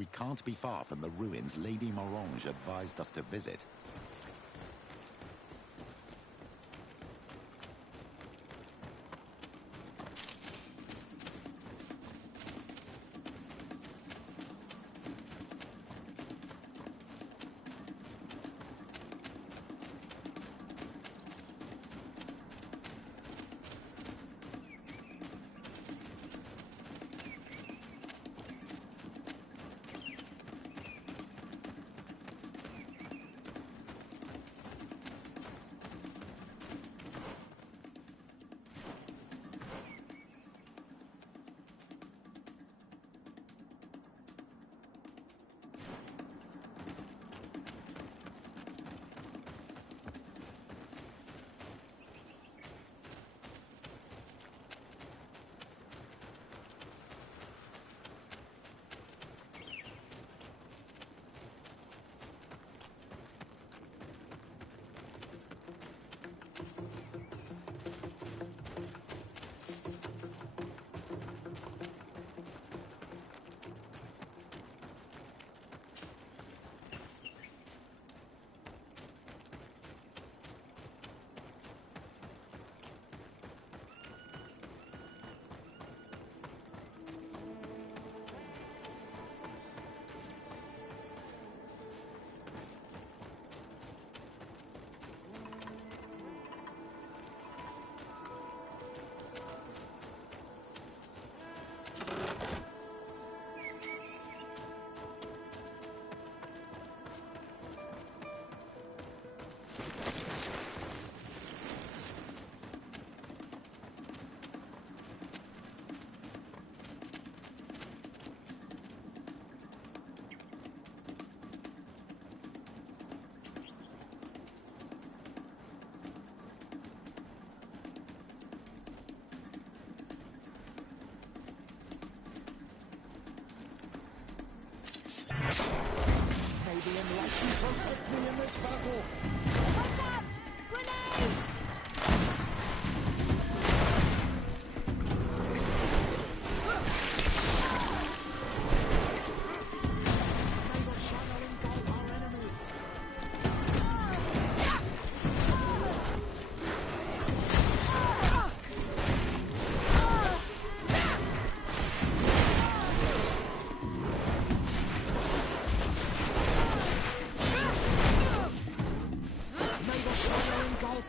We can't be far from the ruins Lady Morange advised us to visit. Maybe enlighten protect me in this battle. Watch out! Grenade! May the shadow engulf our enemies. May the shadow engulf.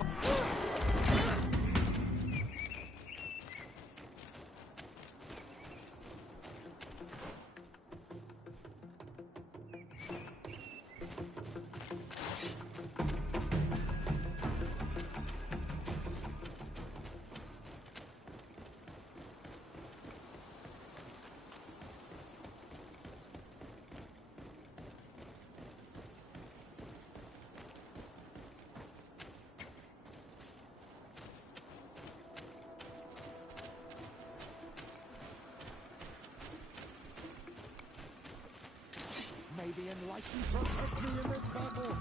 May the enlightened protect me in this battle.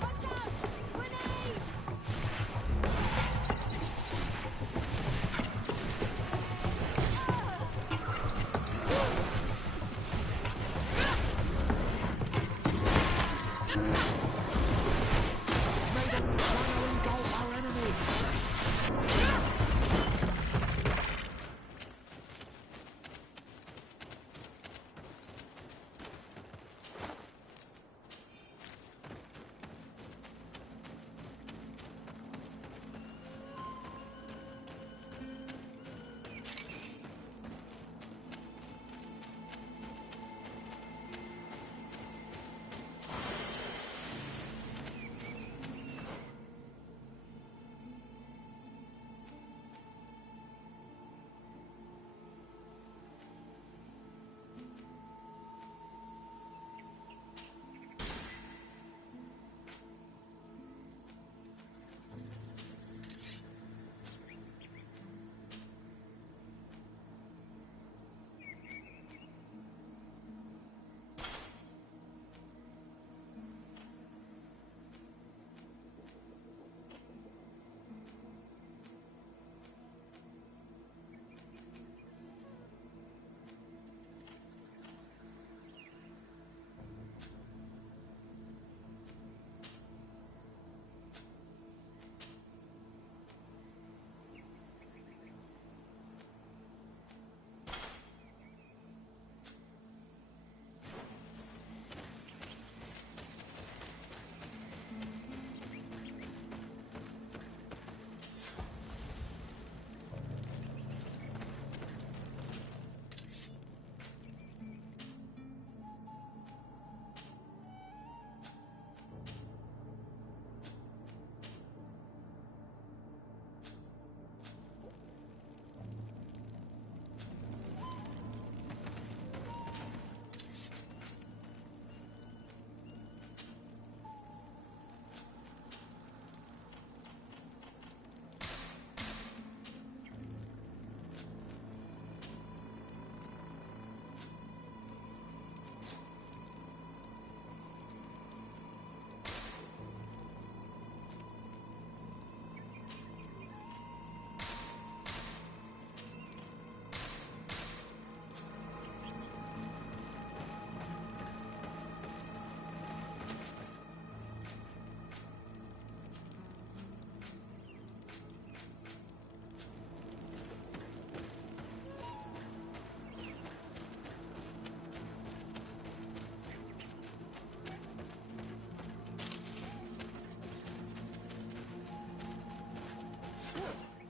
Watch out! Grenade! May the shadow engulf our enemies.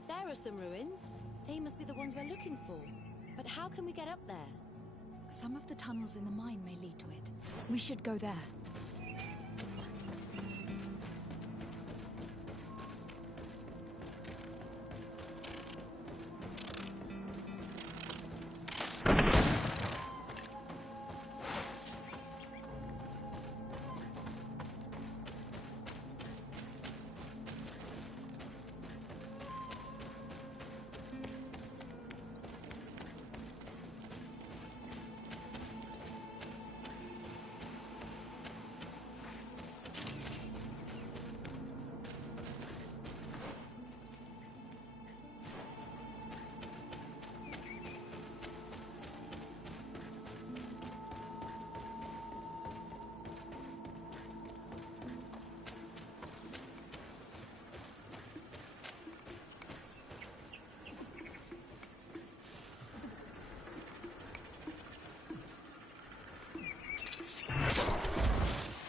There are some ruins. They must be the ones we're looking for. But how can we get up there? Some of the tunnels in the mine may lead to it. We should go there.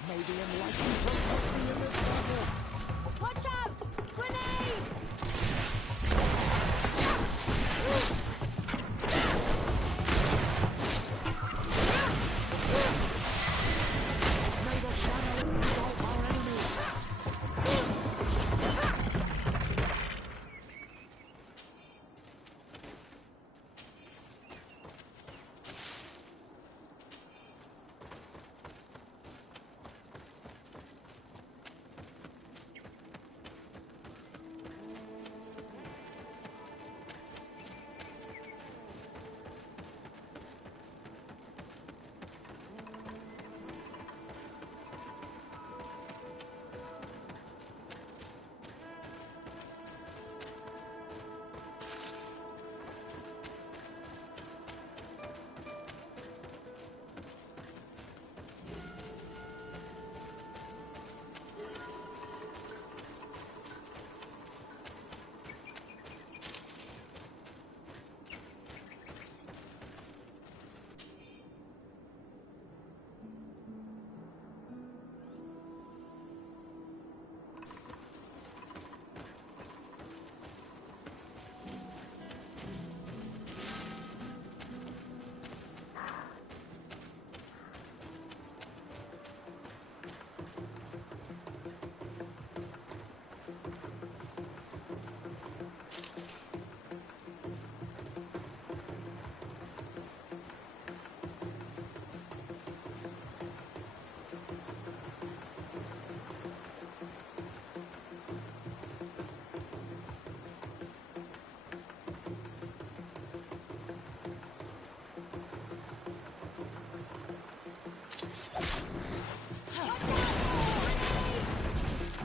May the enlightened protect me in this battle! Watch out! Grenade! May the shadow engulf our enemies!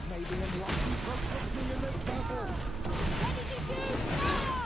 May the enlightened protect me in this battle! Ready to shoot! Fire!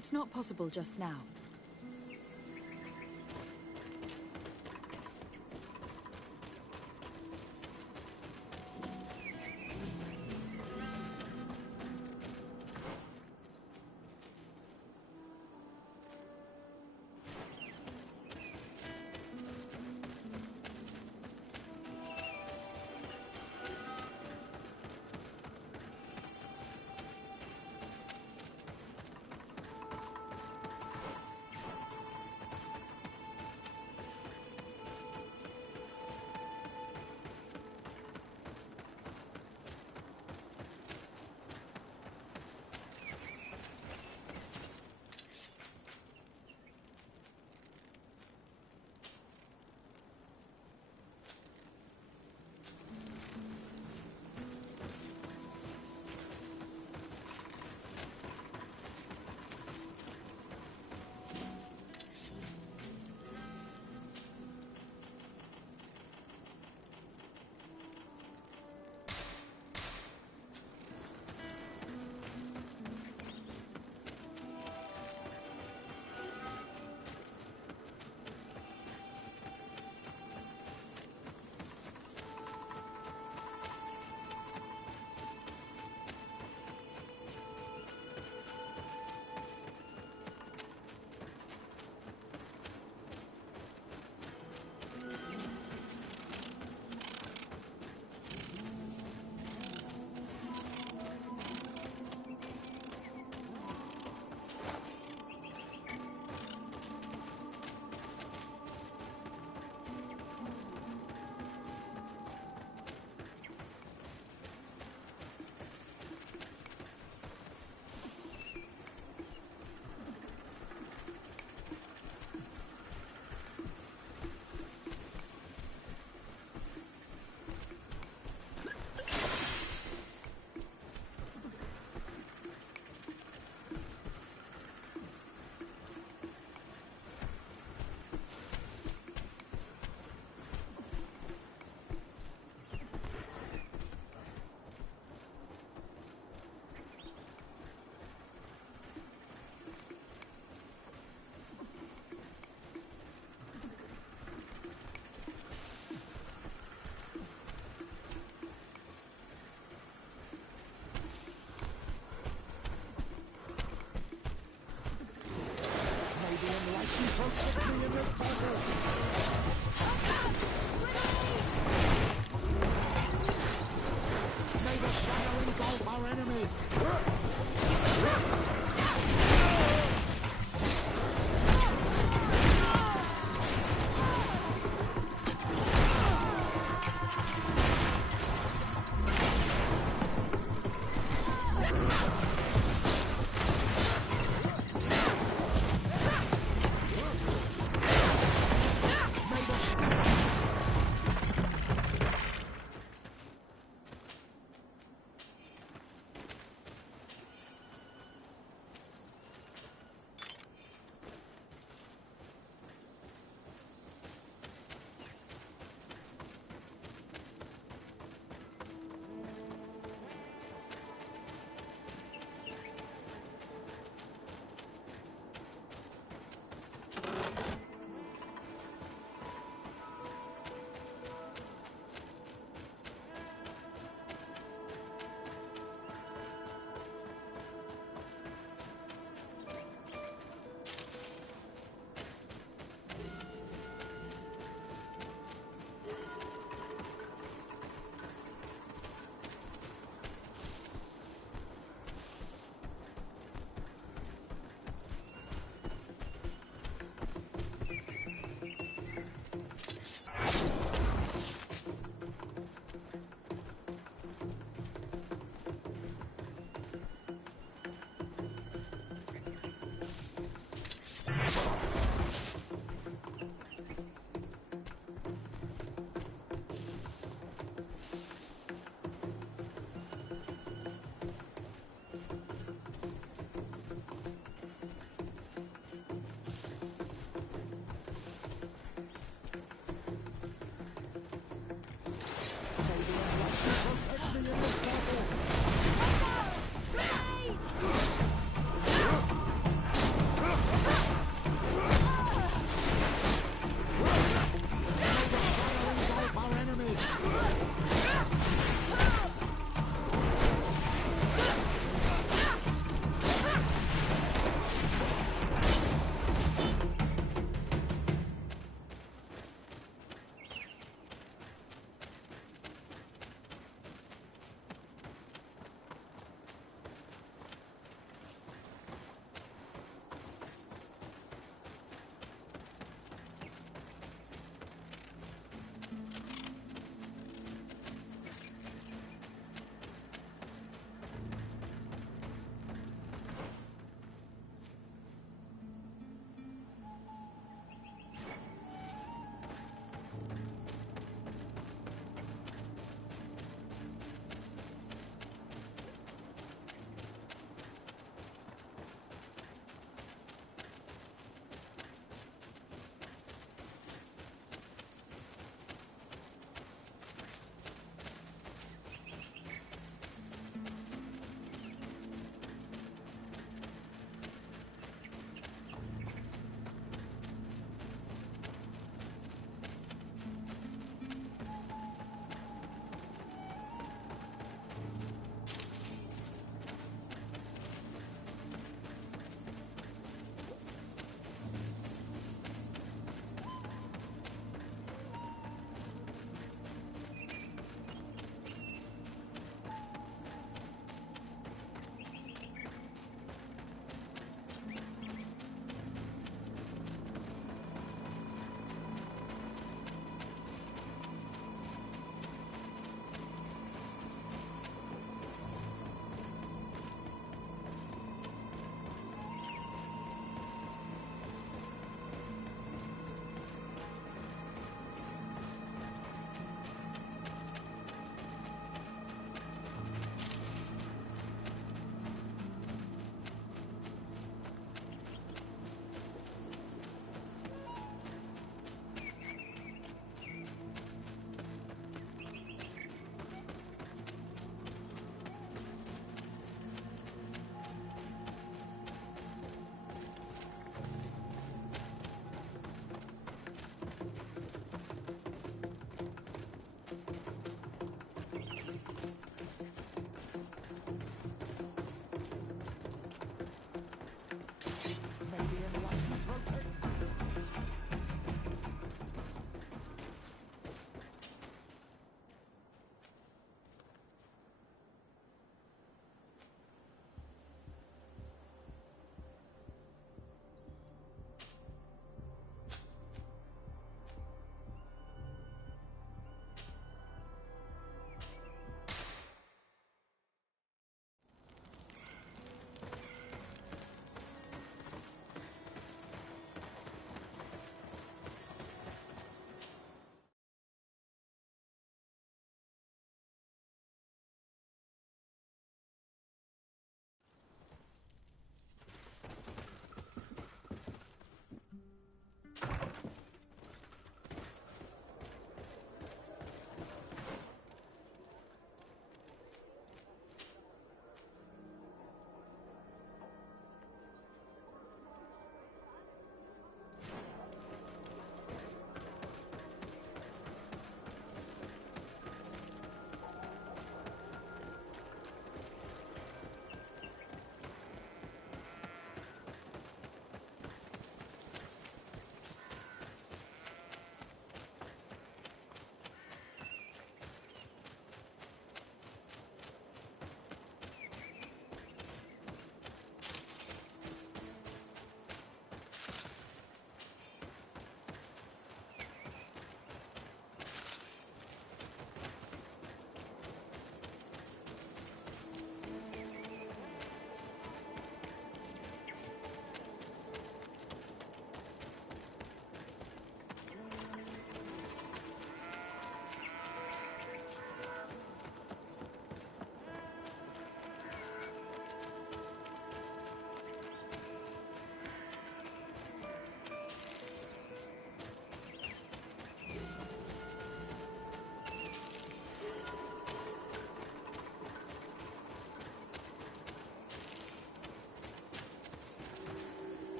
It's not possible just now.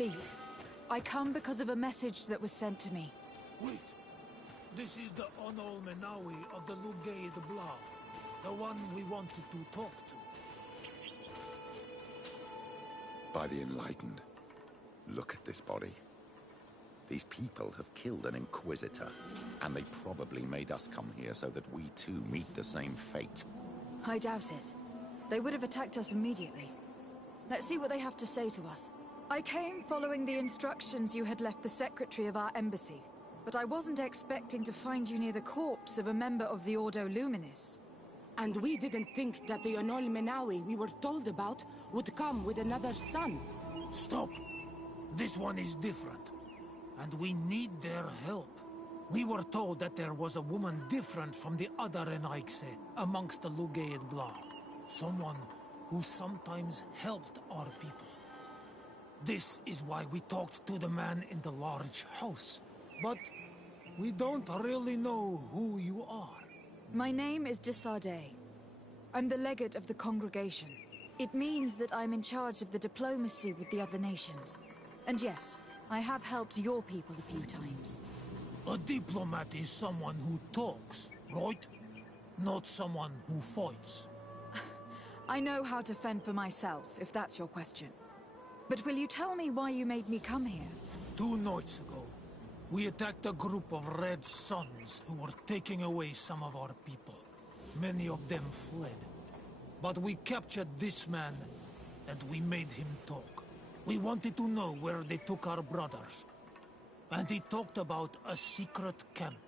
Please. I come because of a message that was sent to me. Wait. This is the Onol Menawi of the Lugay de Blau. The one we wanted to talk to. By the Enlightened. Look at this body. These people have killed an Inquisitor, and they probably made us come here so that we too meet the same fate. I doubt it. They would have attacked us immediately. Let's see what they have to say to us. I came following the instructions you had left the secretary of our embassy, but I wasn't expecting to find you near the corpse of a member of the Ordo Luminis. And we didn't think that the Onol Menawi we were told about would come with another son. Stop. This one is different. And we need their help. We were told that there was a woman different from the other Renaigse amongst the Lugay de Blau. Someone who sometimes helped our people. This is why we talked to the man in the large house. But we don't really know who you are. My name is Desardet. I'm the legate of the congregation. It means that I'm in charge of the diplomacy with the other nations. And yes, I have helped your people a few times. A diplomat is someone who talks, right? Not someone who fights. I know how to fend for myself, if that's your question. But will you tell me why you made me come here? 2 nights ago, we attacked a group of Red Suns who were taking away some of our people. Many of them fled. But we captured this man, and we made him talk. We wanted to know where they took our brothers. And he talked about a secret camp.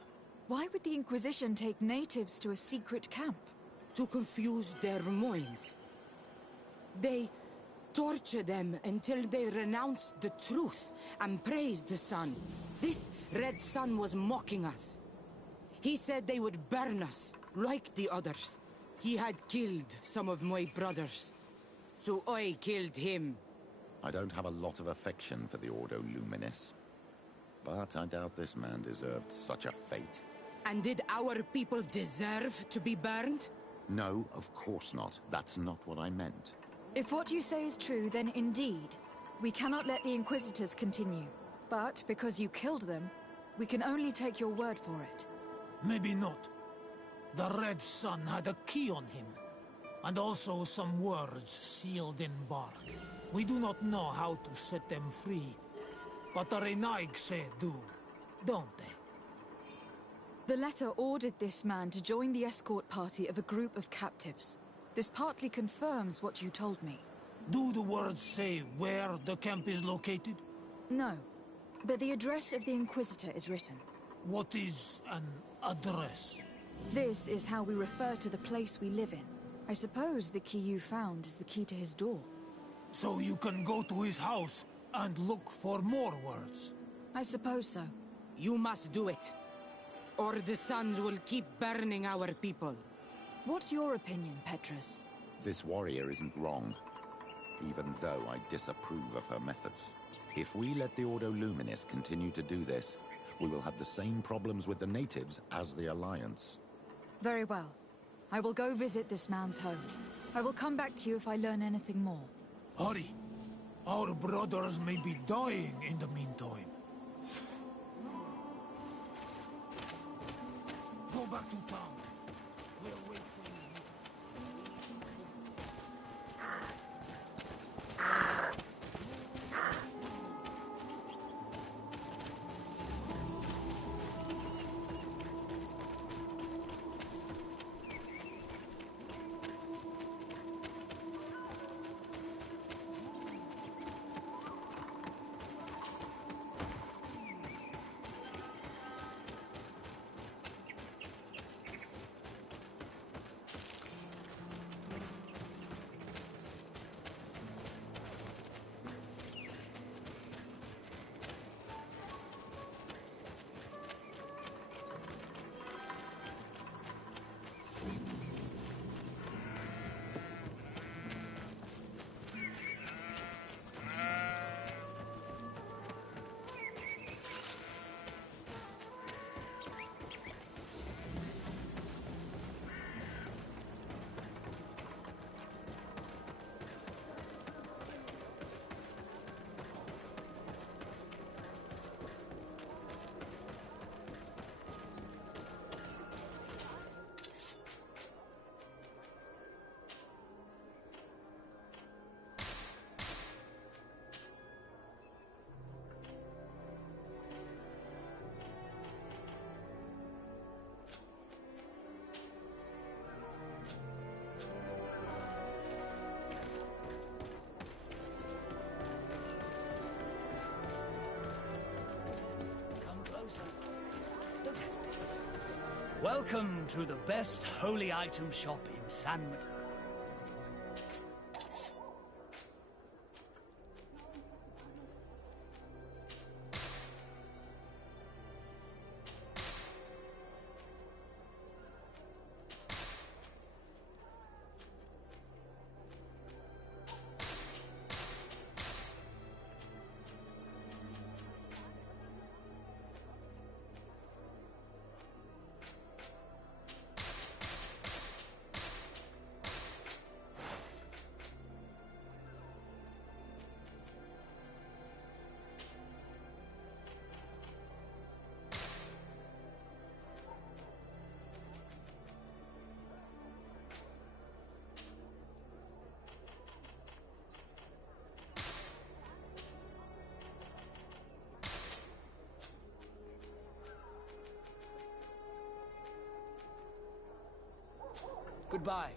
Why would the Inquisition take natives to a secret camp? To confuse their minds. They torture them until they renounce the truth and praise the sun. This Red Sun was mocking us. He said they would burn us, like the others. He had killed some of my brothers, so I killed him. I don't have a lot of affection for the Ordo Luminis, but I doubt this man deserved such a fate. And did our people deserve to be burned? No, of course not. That's not what I meant. If what you say is true, then indeed, we cannot let the Inquisitors continue. But because you killed them, we can only take your word for it. Maybe not. The Red Sun had a key on him, and also some words sealed in bark. We do not know how to set them free, but the Renaigse do, don't they? The letter ordered this man to join the escort party of a group of captives. This partly confirms what you told me. Do the words say where the camp is located? No, but the address of the Inquisitor is written. What is an address? This is how we refer to the place we live in. I suppose the key you found is the key to his door. So you can go to his house and look for more words? I suppose so. You must do it, or the suns will keep burning our people. What's your opinion, Petrus? This warrior isn't wrong, even though I disapprove of her methods. If we let the Ordo Luminis continue to do this, we will have the same problems with the natives as the Alliance. Very well. I will go visit this man's home. I will come back to you if I learn anything more. Hurry! Our brothers may be dying in the meantime. Go back to town. We'll wait for you here. Welcome to the best holy item shop in San... Goodbye.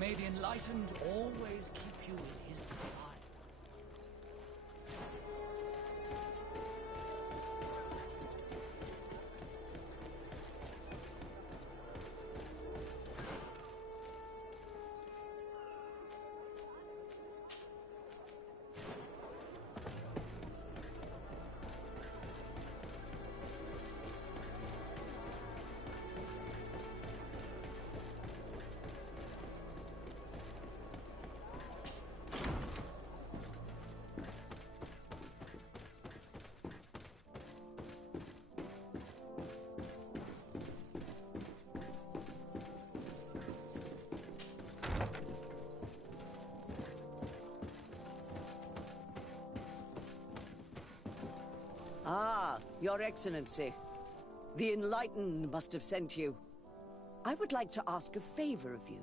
May the Enlightened always keep you in his eye. Ah, Your Excellency. The Enlightened must have sent you. I would like to ask a favor of you.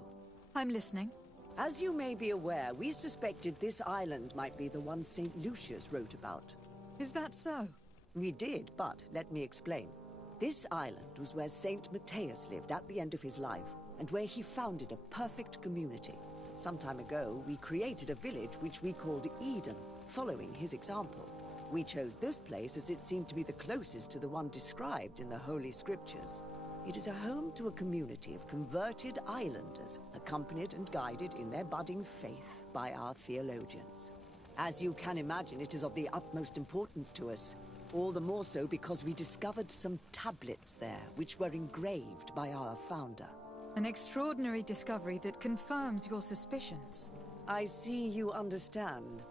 I'm listening. As you may be aware, we suspected this island might be the one St. Lucius wrote about. Is that so? We did, but let me explain. This island was where St. Matthias lived at the end of his life, and where he founded a perfect community. Some time ago, we created a village which we called Eden, following his example. We chose this place as it seemed to be the closest to the one described in the Holy Scriptures. It is a home to a community of converted islanders, accompanied and guided in their budding faith by our theologians. As you can imagine, it is of the utmost importance to us. All the more so because we discovered some tablets there, which were engraved by our founder. An extraordinary discovery that confirms your suspicions. I see you understand.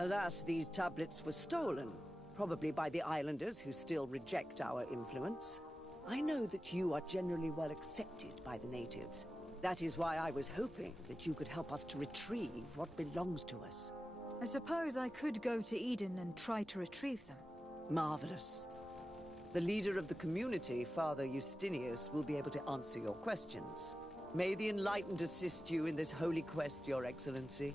Alas, these tablets were stolen, probably by the islanders who still reject our influence. I know that you are generally well accepted by the natives. That is why I was hoping that you could help us to retrieve what belongs to us. I suppose I could go to Eden and try to retrieve them. Marvelous. The leader of the community, Father Justinius, will be able to answer your questions. May the Enlightened assist you in this holy quest, Your Excellency.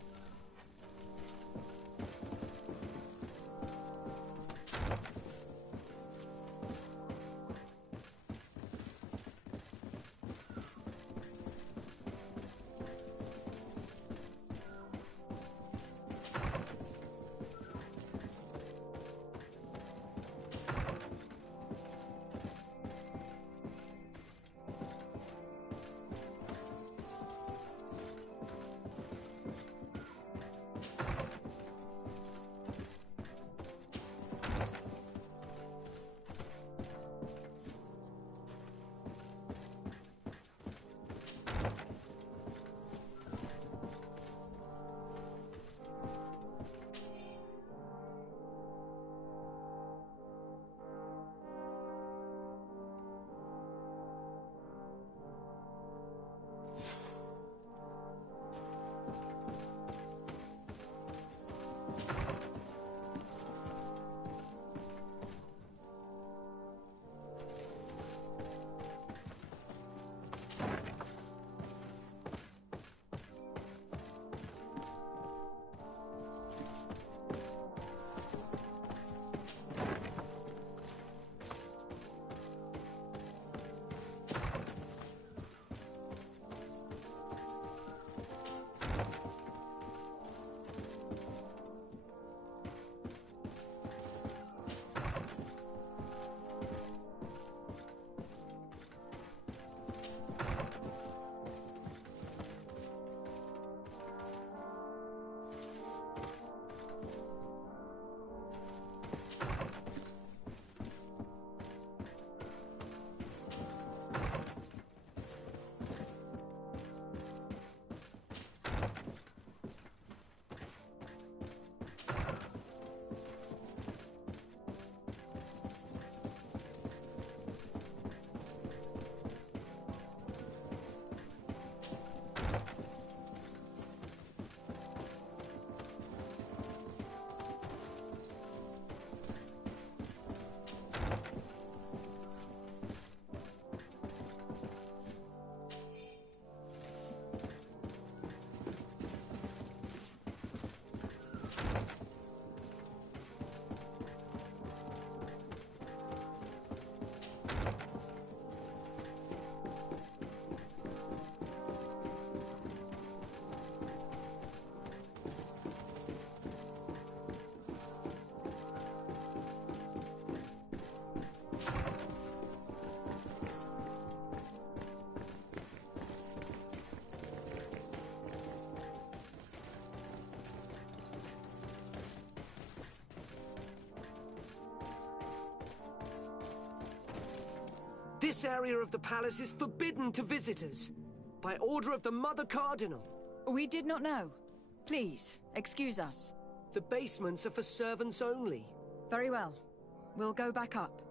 This area of the palace is forbidden to visitors. By order of the Mother Cardinal. We did not know. Please, excuse us. The basements are for servants only. Very well. We'll go back up.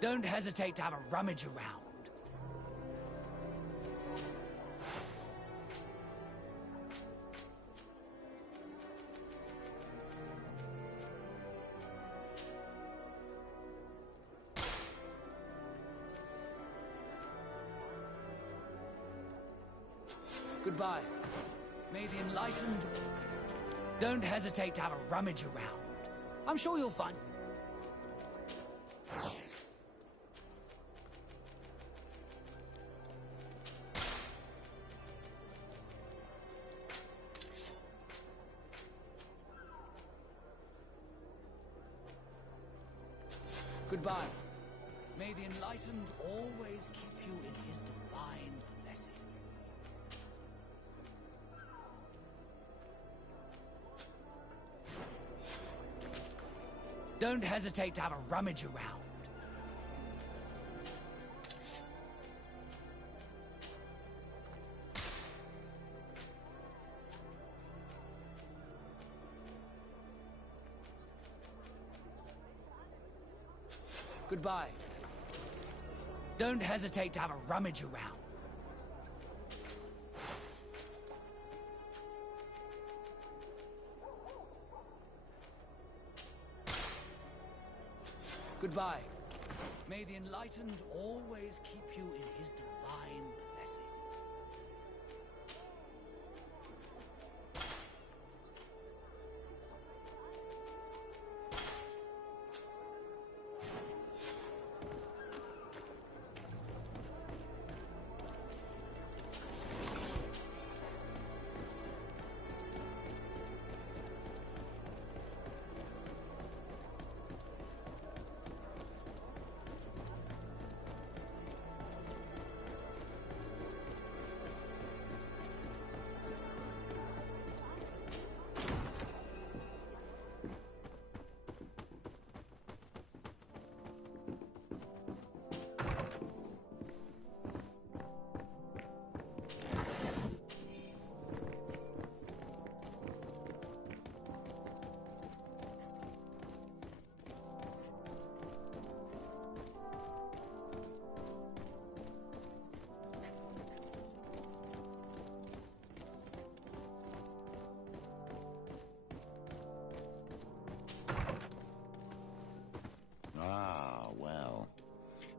Don't hesitate to have a rummage around. Goodbye. May the enlightened... Don't hesitate to have a rummage around. I'm sure you'll find... Goodbye. May the enlightened always keep you in his divine blessing. Don't hesitate to have a rummage around. Goodbye. Don't hesitate to have a rummage around. Goodbye. May the enlightened always keep you in his divine blessing.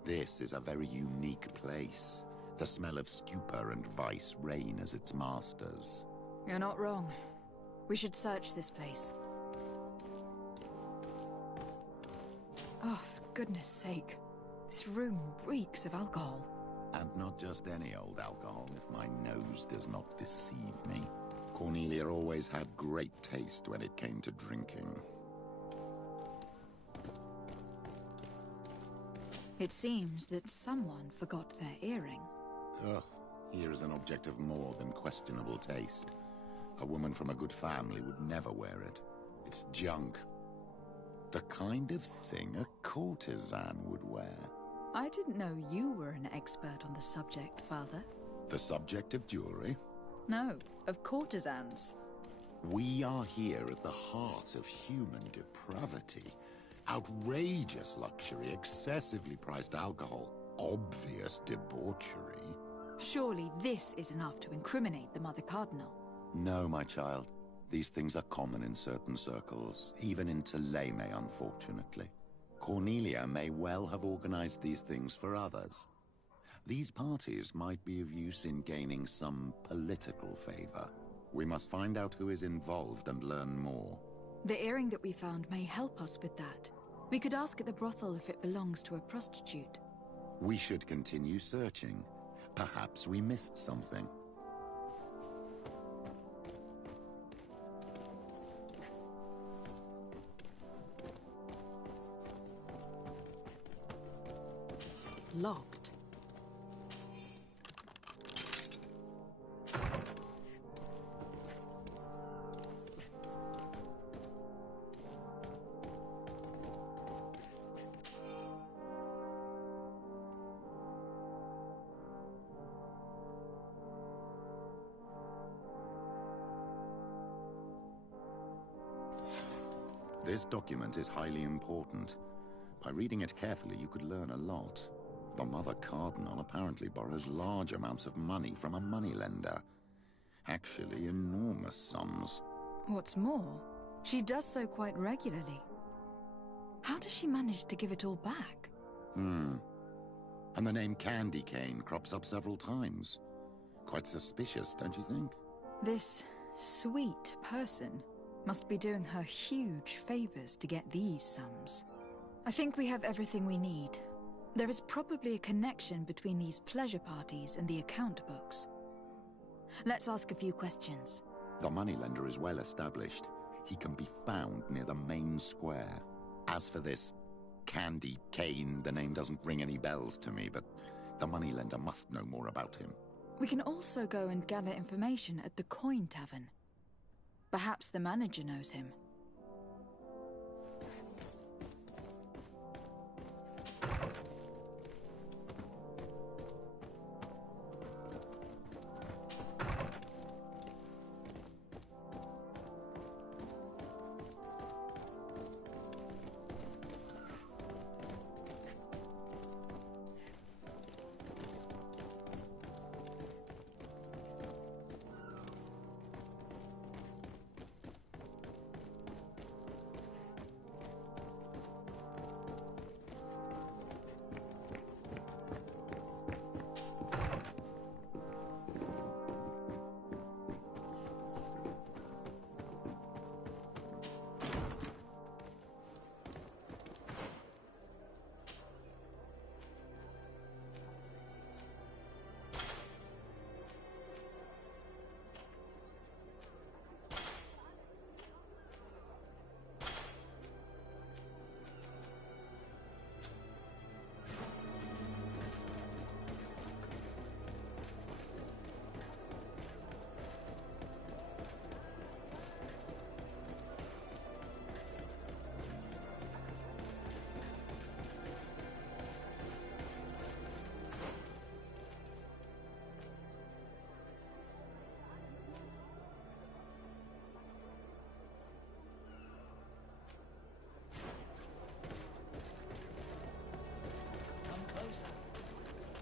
This is a very unique place. The smell of stupor and vice reign as its masters. You're not wrong. We should search this place. Oh, for goodness sake. This room reeks of alcohol. And not just any old alcohol, if my nose does not deceive me. Cornelia always had great taste when it came to drinking. It seems that someone forgot their earring. Ugh, here is an object of more than questionable taste. A woman from a good family would never wear it. It's junk. The kind of thing a courtesan would wear. I didn't know you were an expert on the subject, Father. The subject of jewelry? No, of courtesans. We are here at the heart of human depravity. Outrageous luxury, excessively priced alcohol, obvious debauchery. Surely this is enough to incriminate the Mother Cardinal. No, my child. These things are common in certain circles, even in Thélème, unfortunately. Cornelia may well have organized these things for others. These parties might be of use in gaining some political favor. We must find out who is involved and learn more. The earring that we found may help us with that. We could ask at the brothel if it belongs to a prostitute. We should continue searching. Perhaps we missed something. Locked. This document is highly important. By reading it carefully, you could learn a lot. The Mother Cardinal apparently borrows large amounts of money from a moneylender. Actually, enormous sums. What's more, she does so quite regularly. How does she manage to give it all back? And the name Candy Cane crops up several times. Quite suspicious, don't you think? This sweet person must be doing her huge favors to get these sums. I think we have everything we need. There is probably a connection between these pleasure parties and the account books. Let's ask a few questions. The moneylender is well established. He can be found near the main square. As for this Candy Cane, the name doesn't ring any bells to me, but the moneylender must know more about him. We can also go and gather information at the Coin Tavern. Perhaps the manager knows him.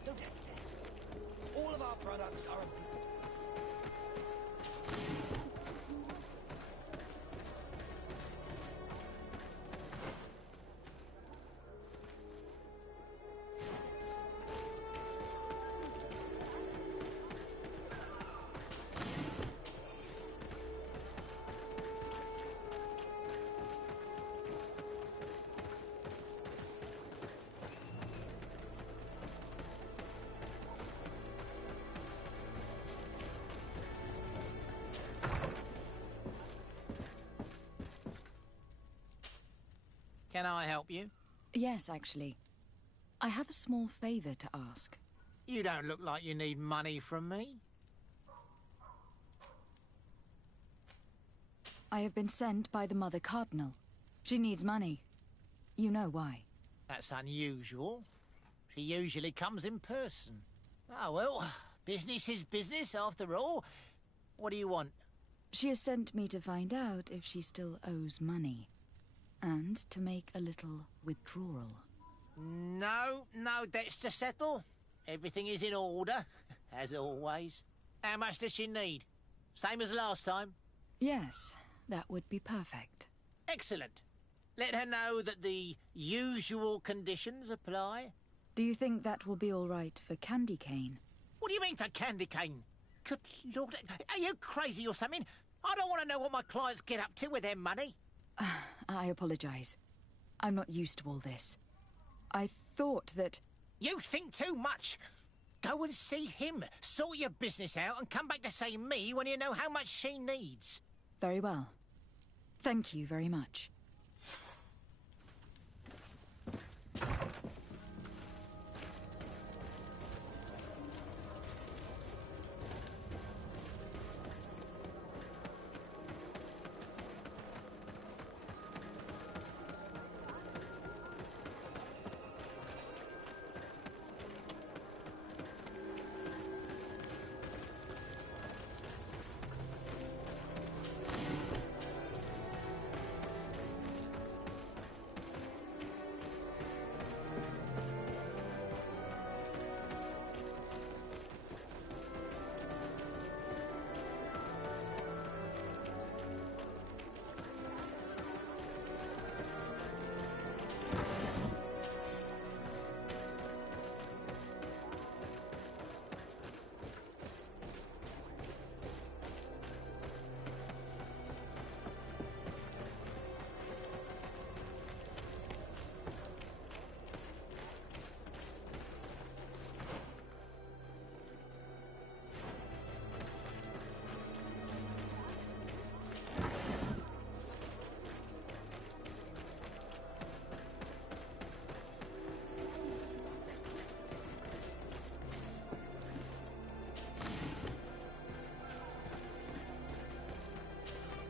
Don't hesitate. All of our products are... Can I help you? Yes, actually. I have a small favor to ask. You don't look like you need money from me. I have been sent by the Mother Cardinal. She needs money. You know why. That's unusual. She usually comes in person. Oh, well, business is business after all. What do you want? She has sent me to find out if she still owes money. And to make a little withdrawal. No debts to settle. Everything is in order, as always. How much does she need? Same as last time? Yes, that would be perfect. Excellent. Let her know that the usual conditions apply. Do you think that will be all right for Candy Cane? What do you mean for candy cane? Good Lord, are you crazy or something? I don't want to know what my clients get up to with their money. I apologize. I'm not used to all this. I thought that... You think too much. Go and see him, sort your business out, and come back to see me when you know how much she needs. Very well. Thank you very much.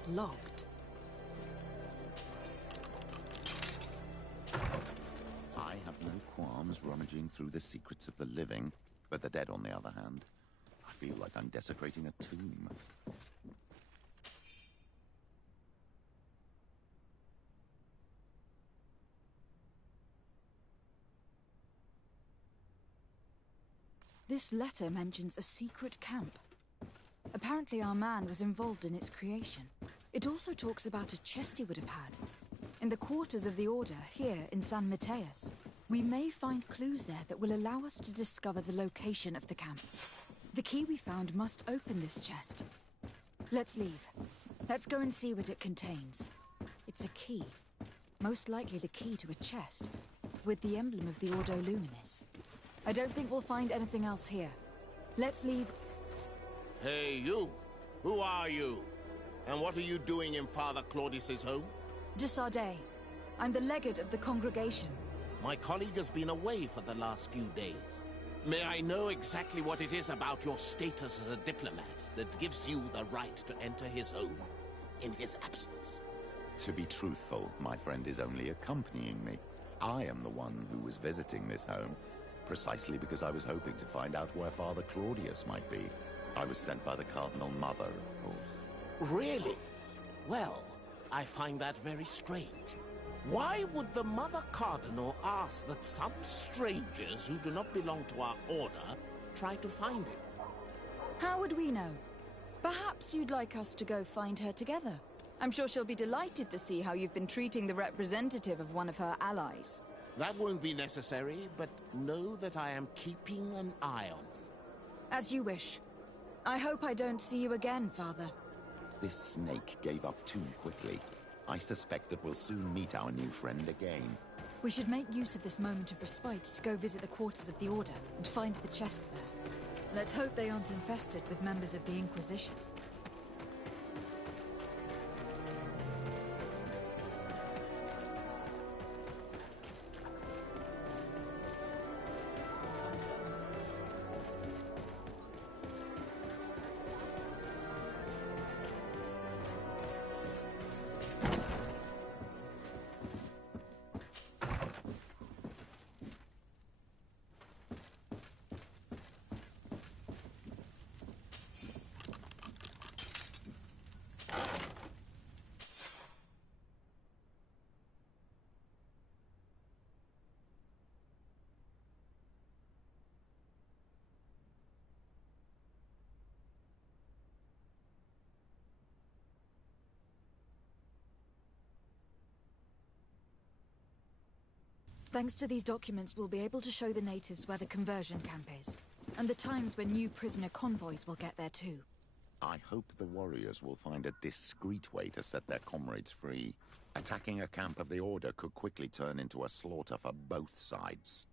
Locked. I have no qualms rummaging through the secrets of the living, but the dead, on the other hand, I feel like I'm desecrating a tomb. This letter mentions a secret camp. Apparently our man was involved in its creation. It also talks about a chest he would have had. In the quarters of the Order, here in San Mateus. We may find clues there that will allow us to discover the location of the camp. The key we found must open this chest. Let's leave. Let's go and see what it contains. It's a key. Most likely the key to a chest, with the emblem of the Ordo Luminis. I don't think we'll find anything else here. Let's leave. Hey, you! Who are you? And what are you doing in Father Claudius's home? De Sardet. I'm the legate of the congregation. My colleague has been away for the last few days. May I know exactly what it is about your status as a diplomat that gives you the right to enter his home in his absence? To be truthful, my friend is only accompanying me. I am the one who was visiting this home, precisely because I was hoping to find out where Father Claudius might be. I was sent by the Cardinal Mother, of course. Really? Well, I find that very strange. Why would the Mother Cardinal ask that some strangers who do not belong to our order try to find him? How would we know? Perhaps you'd like us to go find her together. I'm sure she'll be delighted to see how you've been treating the representative of one of her allies. That won't be necessary, but know that I am keeping an eye on you. As you wish. I hope I don't see you again, Father. This snake gave up too quickly. I suspect that we'll soon meet our new friend again. We should make use of this moment of respite to go visit the quarters of the Order and find the chest there. Let's hope they aren't infested with members of the Inquisition. Thanks to these documents, we'll be able to show the natives where the conversion camp is, and the times when new prisoner convoys will get there too. I hope the warriors will find a discreet way to set their comrades free. Attacking a camp of the Order could quickly turn into a slaughter for both sides.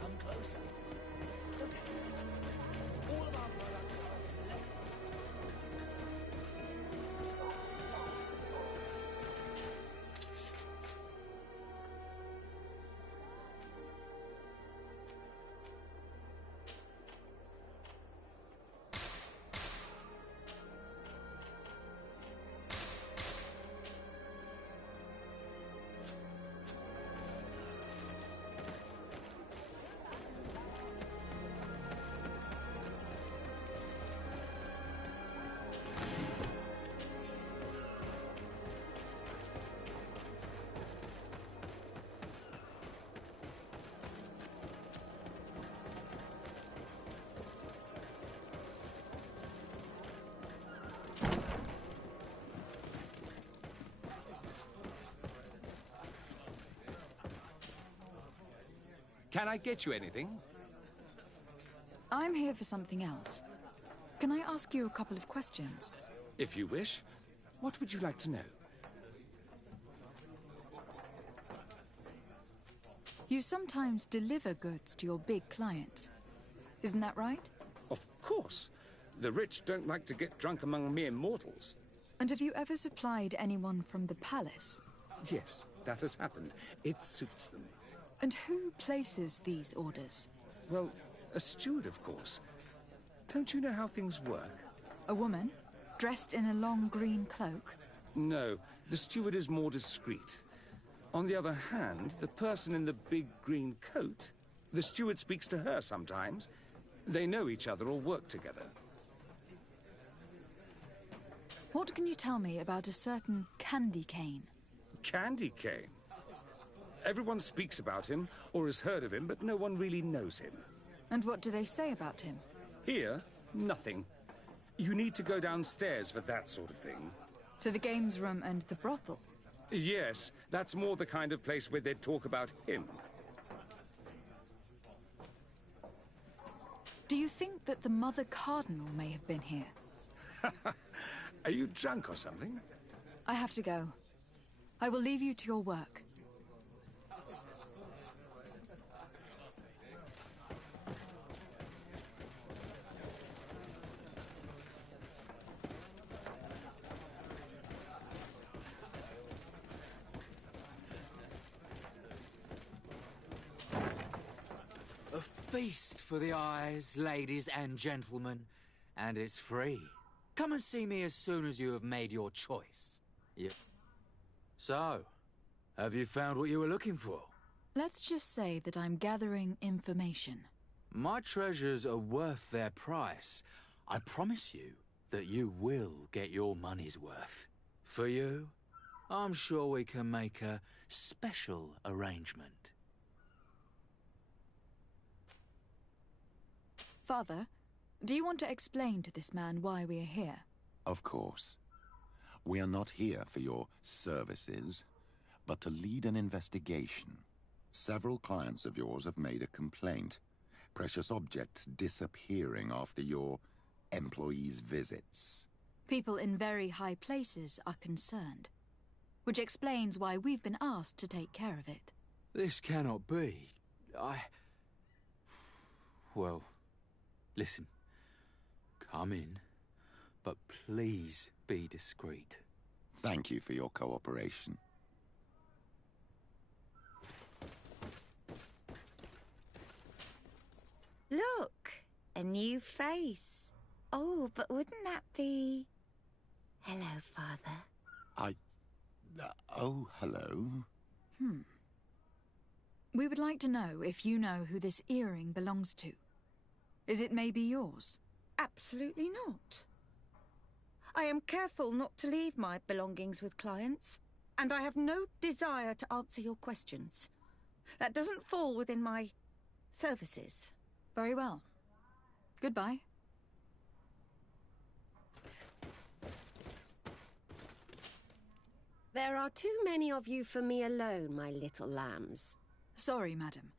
Come closer. Don't hesitate. All of our products are less. Can I get you anything? I'm here for something else. Can I ask you a couple of questions? If you wish. What would you like to know? You sometimes deliver goods to your big clients. Isn't that right? Of course. The rich don't like to get drunk among mere mortals. And have you ever supplied anyone from the palace? Yes, that has happened. It suits them. And who places these orders? Well, a steward, of course. Don't you know how things work? A woman? Dressed in a long green cloak? No, the steward is more discreet. On the other hand, the person in the big green coat, the steward speaks to her sometimes. They know each other or work together. What can you tell me about a certain Candy Cane? Candy Cane? Everyone speaks about him, or has heard of him, but no one really knows him. And what do they say about him? Here, nothing. You need to go downstairs for that sort of thing. To the games room and the brothel? Yes, that's more the kind of place where they'd talk about him. Do you think that the Mother Cardinal may have been here? Are you drunk or something? I have to go. I will leave you to your work. A feast for the eyes, ladies and gentlemen, and it's free. Come and see me as soon as you have made your choice. Yep. So, have you found what you were looking for? Let's just say that I'm gathering information. My treasures are worth their price. I promise you that you will get your money's worth. For you, I'm sure we can make a special arrangement. Father, do you want to explain to this man why we are here? Of course. We are not here for your services, but to lead an investigation. Several clients of yours have made a complaint. Precious objects disappearing after your employees' visits. People in very high places are concerned, which explains why we've been asked to take care of it. This cannot be. Well, listen. Come in, but please be discreet. Thank you for your cooperation. Look, a new face. Oh, but wouldn't that be... Hello, Father. Oh, hello. We would like to know if you know who this earring belongs to. Is it maybe yours? Absolutely not. I am careful not to leave my belongings with clients, and I have no desire to answer your questions. That doesn't fall within my services. Very well. Goodbye. There are too many of you for me alone, my little lambs. Sorry, madam,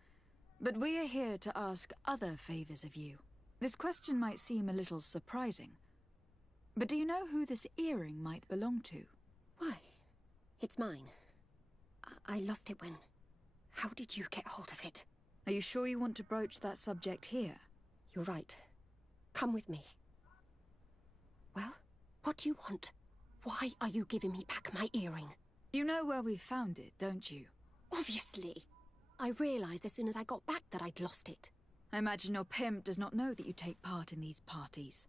but we are here to ask other favors of you. This question might seem a little surprising, but do you know who this earring might belong to? Why, it's mine. I lost it when... How did you get hold of it? Are you sure you want to broach that subject here? You're right. Come with me. Well, what do you want? Why are you giving me back my earring? You know where we found it, don't you? Obviously. I realized as soon as I got back that I'd lost it. I imagine your pimp does not know that you take part in these parties.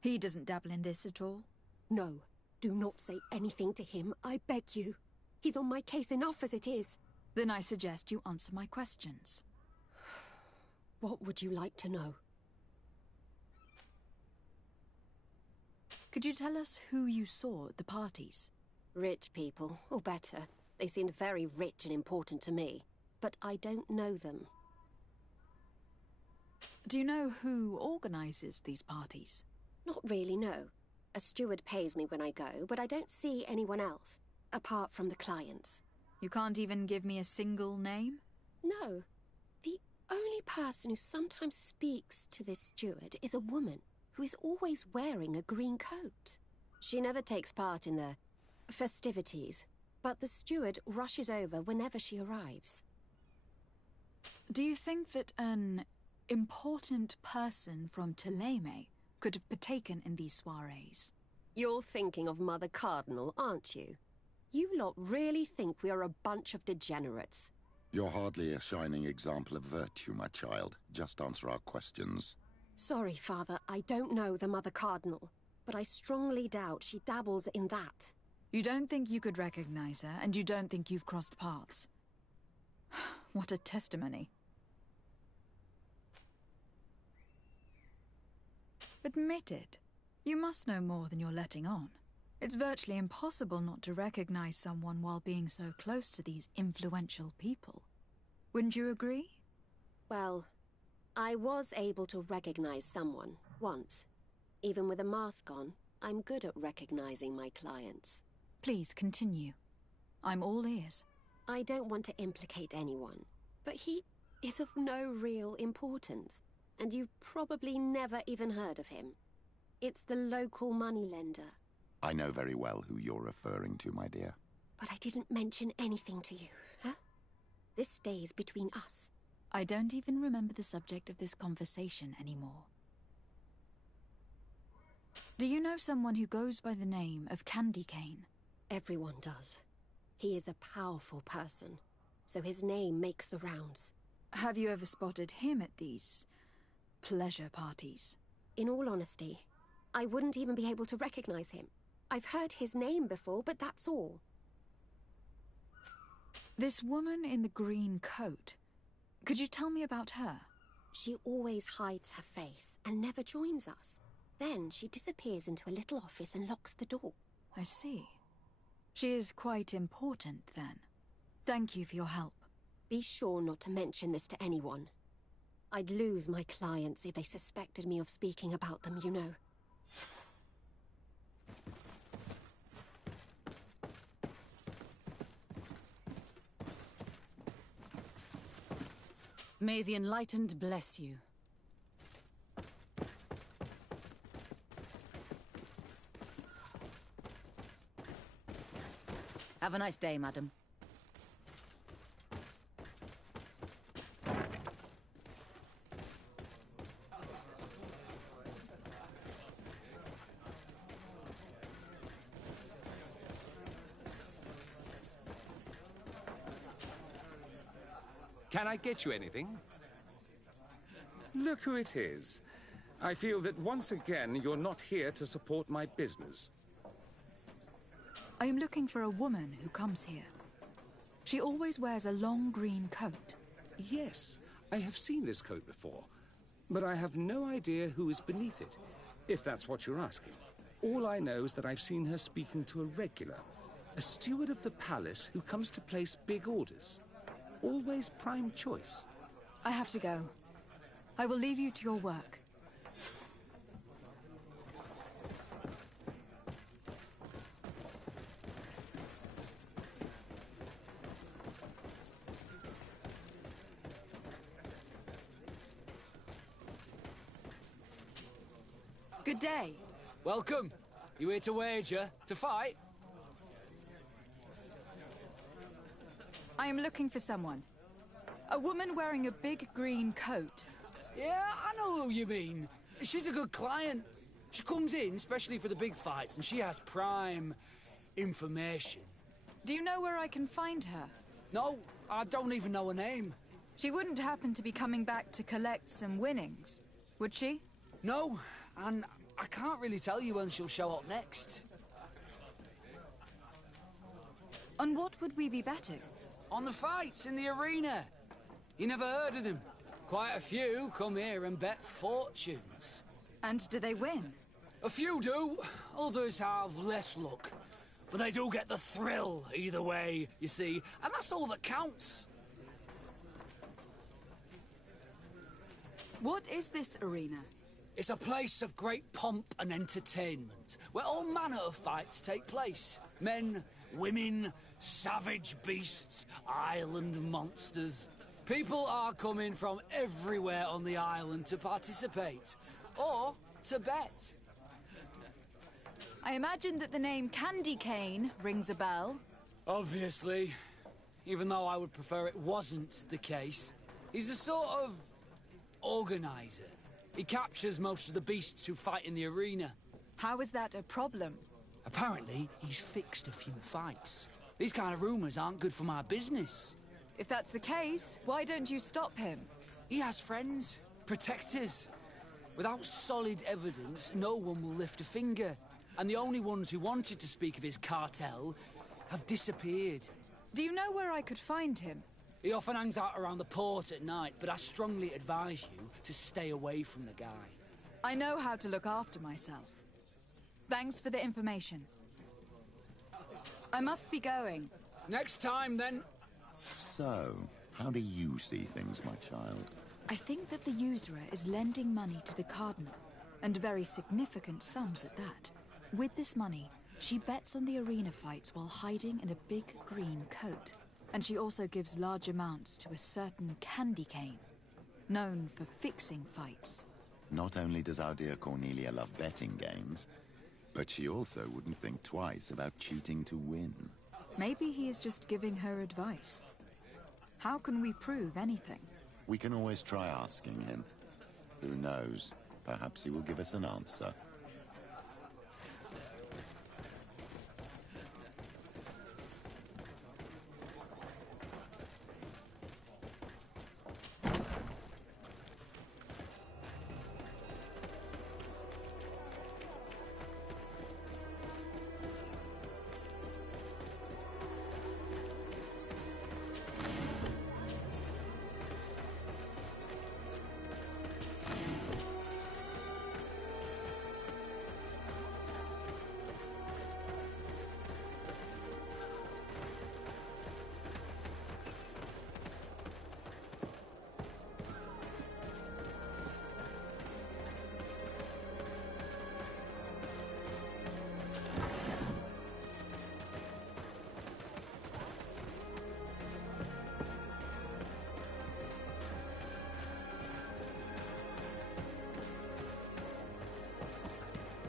He doesn't dabble in this at all? No. Do not say anything to him, I beg you. He's on my case enough as it is. Then I suggest you answer my questions. What would you like to know? Could you tell us who you saw at the parties? Rich people, or better. They seemed very rich and important to me, but I don't know them. Do you know who organizes these parties? Not really, no. A steward pays me when I go, but I don't see anyone else, apart from the clients. You can't even give me a single name? No. The only person who sometimes speaks to this steward is a woman who is always wearing a green coat. She never takes part in the festivities, but the steward rushes over whenever she arrives. Do you think that an important person from Thélème could have partaken in these soirees? You're thinking of Mother Cardinal, aren't you? You lot really think we are a bunch of degenerates. You're hardly a shining example of virtue, my child. Just answer our questions. Sorry, Father, I don't know the Mother Cardinal, but I strongly doubt she dabbles in that. You don't think you could recognize her, and you don't think you've crossed paths. What a testimony. Admit it. You must know more than you're letting on. It's virtually impossible not to recognize someone while being so close to these influential people. Wouldn't you agree? Well, I was able to recognize someone, once. Even with a mask on, I'm good at recognizing my clients. Please continue. I'm all ears. I don't want to implicate anyone, but he is of no real importance, and you've probably never even heard of him. It's the local moneylender. I know very well who you're referring to, my dear. But I didn't mention anything to you, huh? This stays between us. I don't even remember the subject of this conversation anymore. Do you know someone who goes by the name of Candy Cane? Everyone does. He is a powerful person, so his name makes the rounds. Have you ever spotted him at these pleasure parties? In all honesty, I wouldn't even be able to recognize him. I've heard his name before, but that's all. This woman in the green coat, could you tell me about her? She always hides her face and never joins us. Then she disappears into a little office and locks the door. I see. She is quite important, then. Thank you for your help. Be sure not to mention this to anyone. I'd lose my clients if they suspected me of speaking about them, you know. May the Enlightened bless you. Have a nice day, madam. Can I get you anything? Look who it is. I feel that once again you're not here to support my business. I am looking for a woman who comes here. She always wears a long green coat. Yes, I have seen this coat before, but I have no idea who is beneath it, if that's what you're asking. All I know is that I've seen her speaking to a regular, a steward of the palace who comes to place big orders. always prime choice. I have to go. I will leave you to your work. Good day. Welcome. You here to wager? To fight? I am looking for someone. A woman wearing a big green coat. Yeah, I know who you mean. She's a good client. She comes in especially for the big fights, and she has prime information. Do you know where I can find her? No, I don't even know her name. She wouldn't happen to be coming back to collect some winnings, would she? No, and I can't really tell you when she'll show up next. On what would we be betting? On the fights in the arena. You never heard of them? Quite a few come here and bet fortunes. And do they win? A few do. Others have less luck. But they do get the thrill either way, you see. And that's all that counts. What is this arena? It's a place of great pomp and entertainment, where all manner of fights take place. Men, women, savage beasts, island monsters. People are coming from everywhere on the island to participate, or to bet. I imagine that the name Candy Cane rings a bell. Obviously, even though I would prefer it wasn't the case. He's a sort of organizer. He captures most of the beasts who fight in the arena. How is that a problem? Apparently, he's fixed a few fights. These kind of rumors aren't good for my business. If that's the case, why don't you stop him? He has friends, protectors. Without solid evidence, no one will lift a finger. And the only ones who wanted to speak of his cartel have disappeared. Do you know where I could find him? He often hangs out around the port at night, but I strongly advise you to stay away from the guy. I know how to look after myself. Thanks for the information. I must be going. Next time, then. So, how do you see things, my child? I think that the usurer is lending money to the Cardinal, and very significant sums at that. With this money, she bets on the arena fights while hiding in a big green coat. And she also gives large amounts to a certain Candy Cane, known for fixing fights. Not only does our dear Cornelia love betting games, but she also wouldn't think twice about cheating to win. Maybe he is just giving her advice. How can we prove anything? We can always try asking him. Who knows? Perhaps he will give us an answer.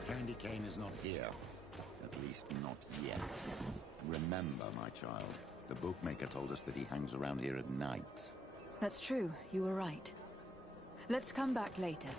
Candy Cane is not here. At least not yet. Remember, my child, the bookmaker told us that he hangs around here at night. That's true, you were right. Let's come back later.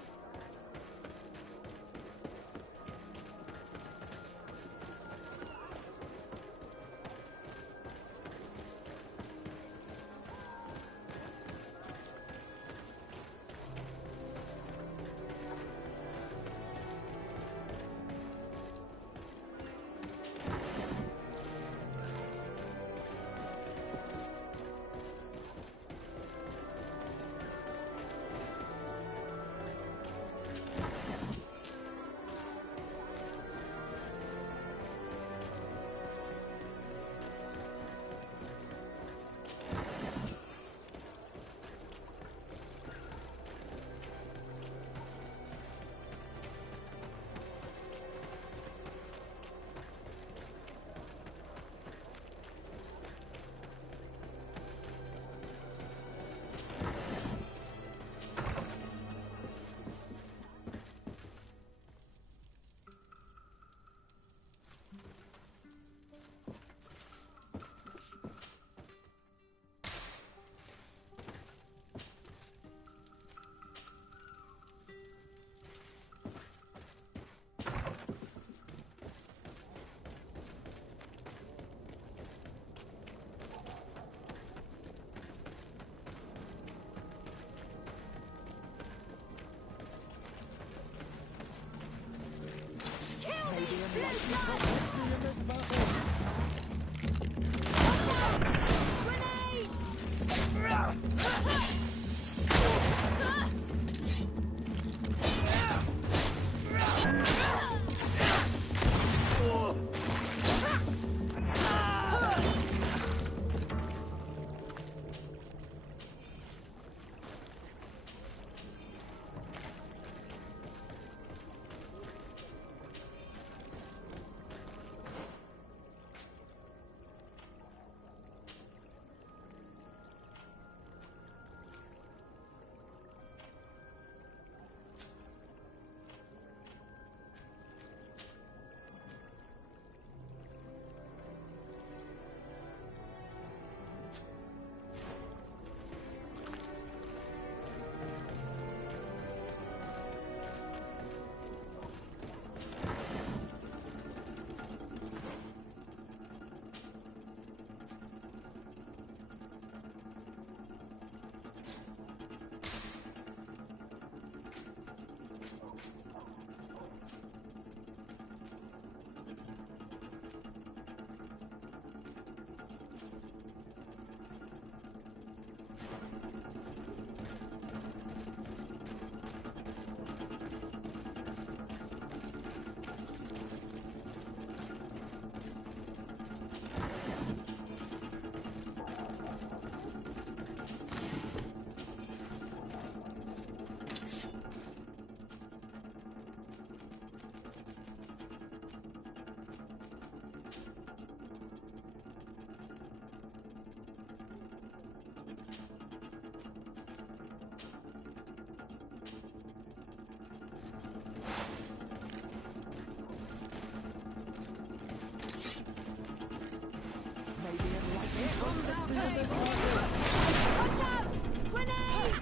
Watch out! Grenade!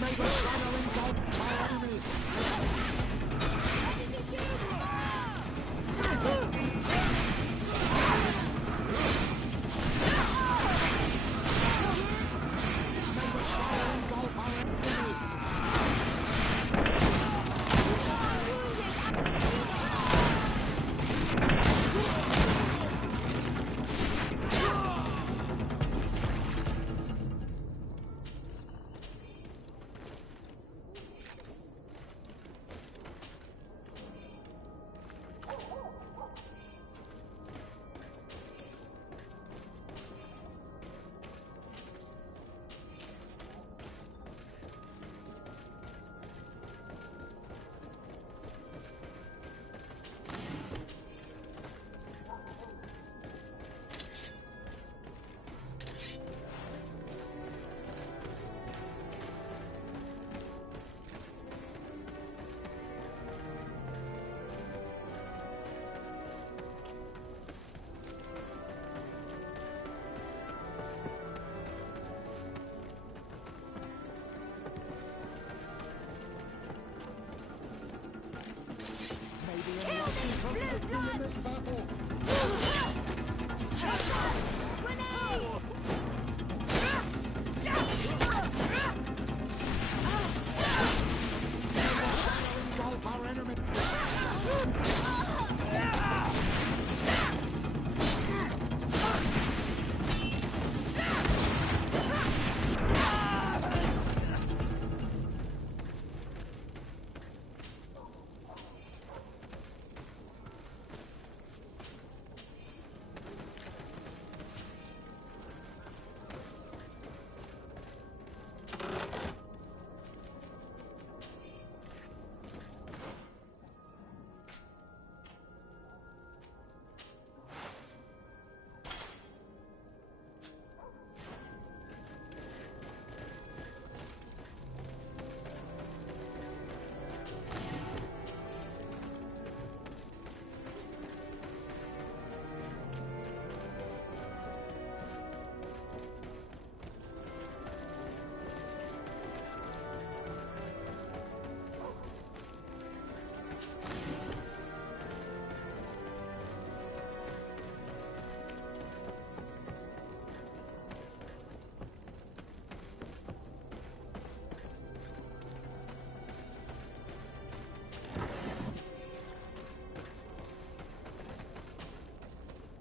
May the shadow engulf our enemies!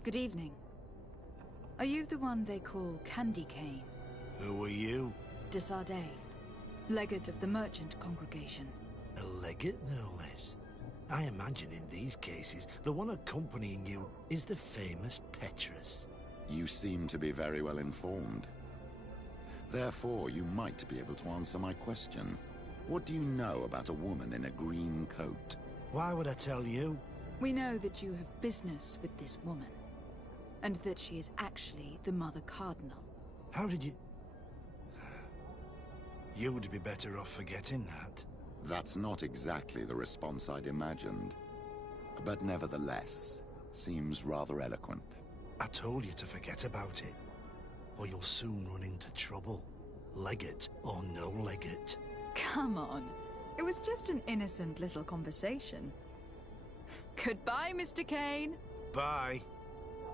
Good evening. Are you the one they call Candy Cane? Who are you? Desardet, legate of the merchant congregation. A legate, no less. I imagine in these cases, the one accompanying you is the famous Petrus. You seem to be very well informed. Therefore, you might be able to answer my question. What do you know about a woman in a green coat? Why would I tell you? We know that you have business with this woman, and that she is actually the Mother Cardinal. How did you... You would be better off forgetting that. That's not exactly the response I'd imagined. But nevertheless, seems rather eloquent. I told you to forget about it, or you'll soon run into trouble. Legate or no legate. Come on. It was just an innocent little conversation. Goodbye, Mr. Kane. Bye.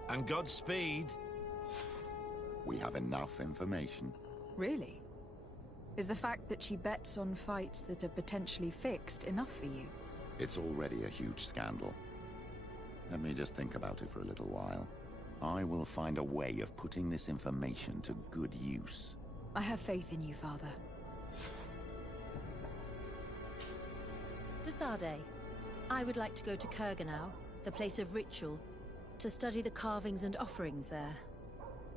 And Godspeed. We have enough information. Really? Is the fact that she bets on fights that are potentially fixed enough for you? It's already a huge scandal. Let me just think about it for a little while. I will find a way of putting this information to good use. I have faith in you, Father. Desade, I would like to go to Kurganau, the place of ritual, to study the carvings and offerings there.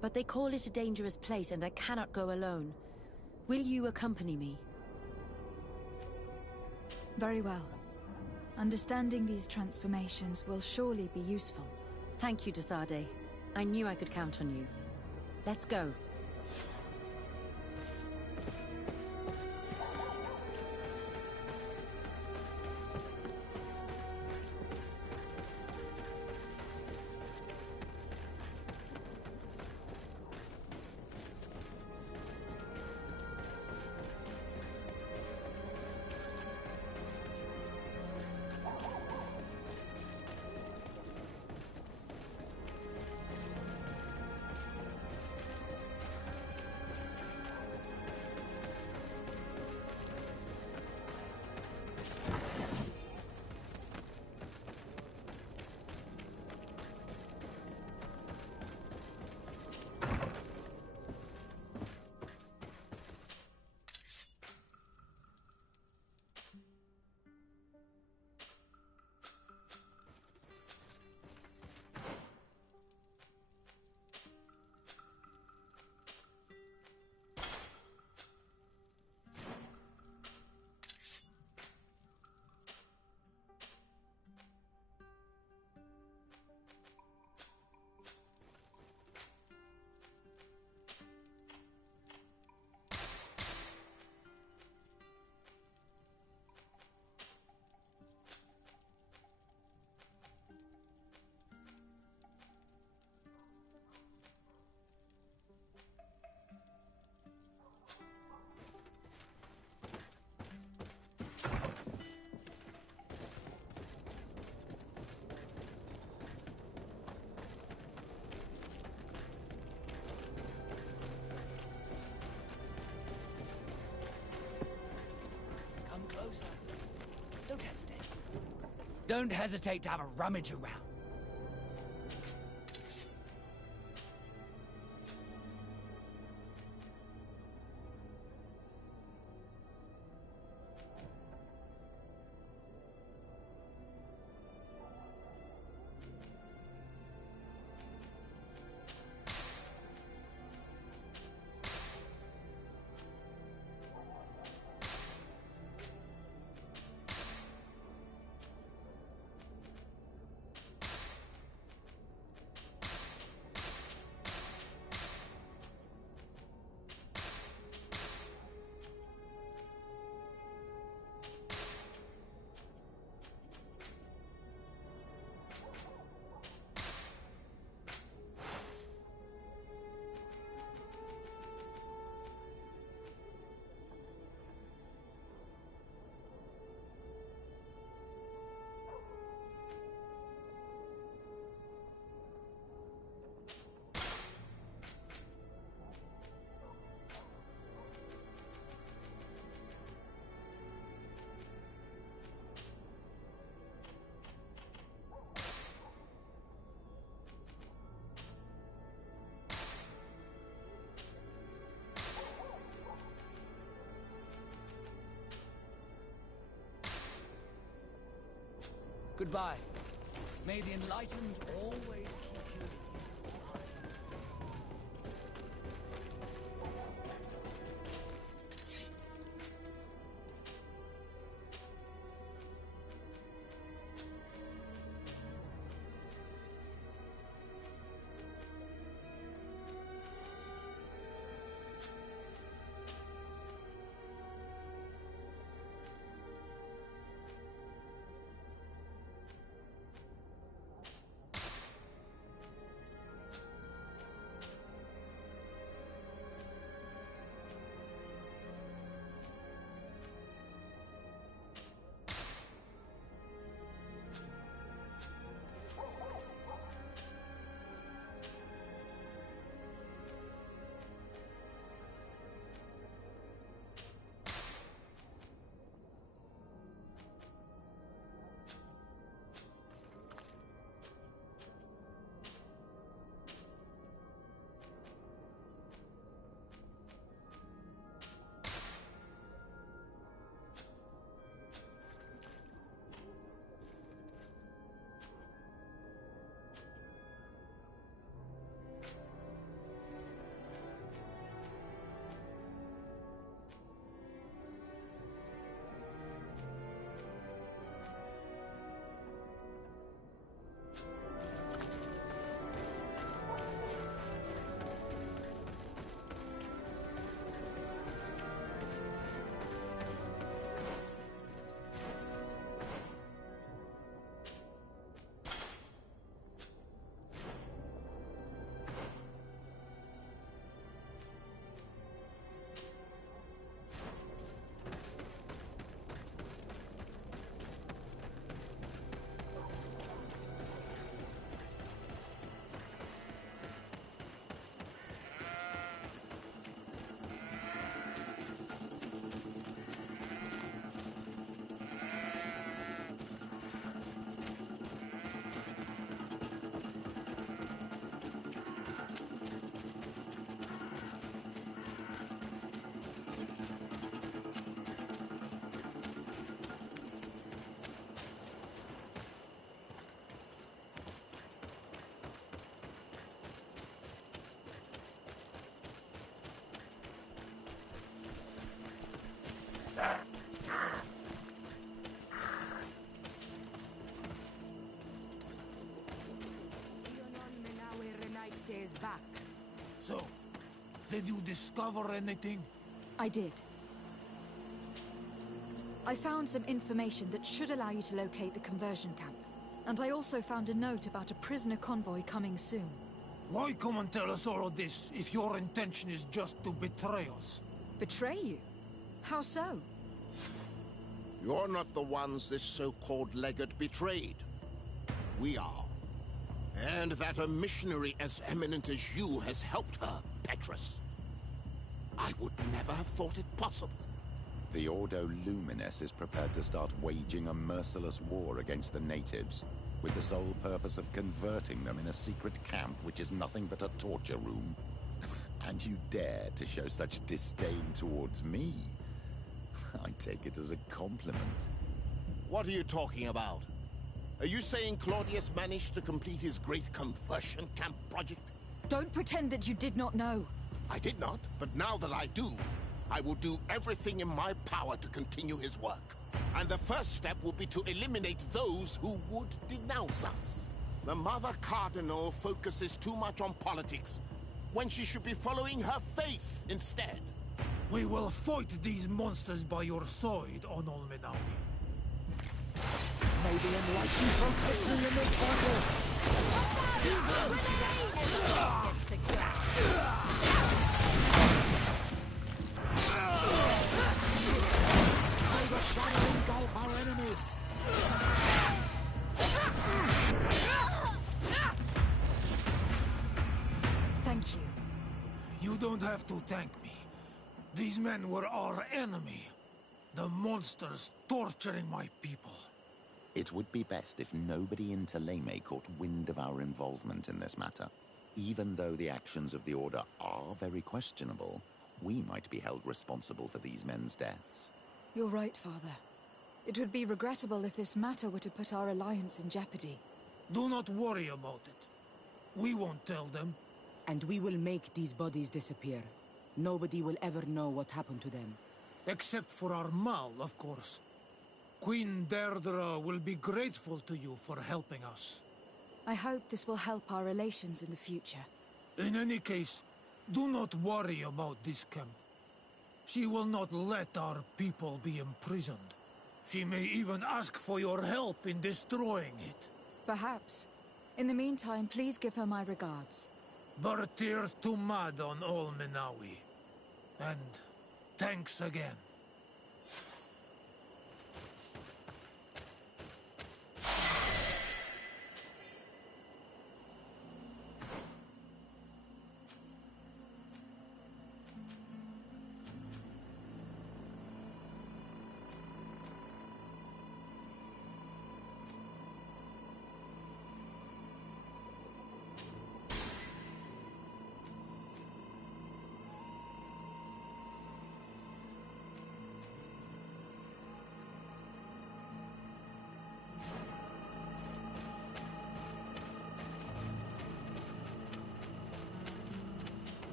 But they call it a dangerous place and I cannot go alone. Will you accompany me? Very well. Understanding these transformations will surely be useful. Thank you, Desade. I knew I could count on you. Let's go. Closer. Don't hesitate. Don't hesitate to have a rummage around. Goodbye. May the enlightened always keep you in his eye. So, did you discover anything? I did. I found some information that should allow you to locate the conversion camp. And I also found a note about a prisoner convoy coming soon. Why come and tell us all of this if your intention is just to betray us? Betray you? How so? You're not the ones this so-called legate betrayed. We are. And that a missionary as eminent as you has helped her, Petrus. I would never have thought it possible. The Ordo Luminis is prepared to start waging a merciless war against the natives, with the sole purpose of converting them in a secret camp which is nothing but a torture room. And you dare to show such disdain towards me? I take it as a compliment. What are you talking about? Are you saying Claudius managed to complete his great conversion camp project? Don't pretend that you did not know. I did not, but now that I do, I will do everything in my power to continue his work. And the first step will be to eliminate those who would denounce us. The Mother Cardinal focuses too much on politics, when she should be following her faith instead. We will fight these monsters by your side, on Olmenawi. May the enlightened protect me in this battle! May the shadow engulf our enemies! Thank you. You don't have to thank me. These men were our enemy. The monsters torturing my people. It would be best if nobody in Teleme caught wind of our involvement in this matter. Even though the actions of the Order are very questionable, we might be held responsible for these men's deaths. You're right, Father. It would be regrettable if this matter were to put our alliance in jeopardy. Do not worry about it. We won't tell them. And we will make these bodies disappear. Nobody will ever know what happened to them. Except for our Mal, of course. Queen Deirdre will be grateful to you for helping us. I hope this will help our relations in the future. In any case, do not worry about this camp. She will not let our people be imprisoned. She may even ask for your help in destroying it. Perhaps. In the meantime, please give her my regards. Bartir Tumad on Olmenawi. And thanks again.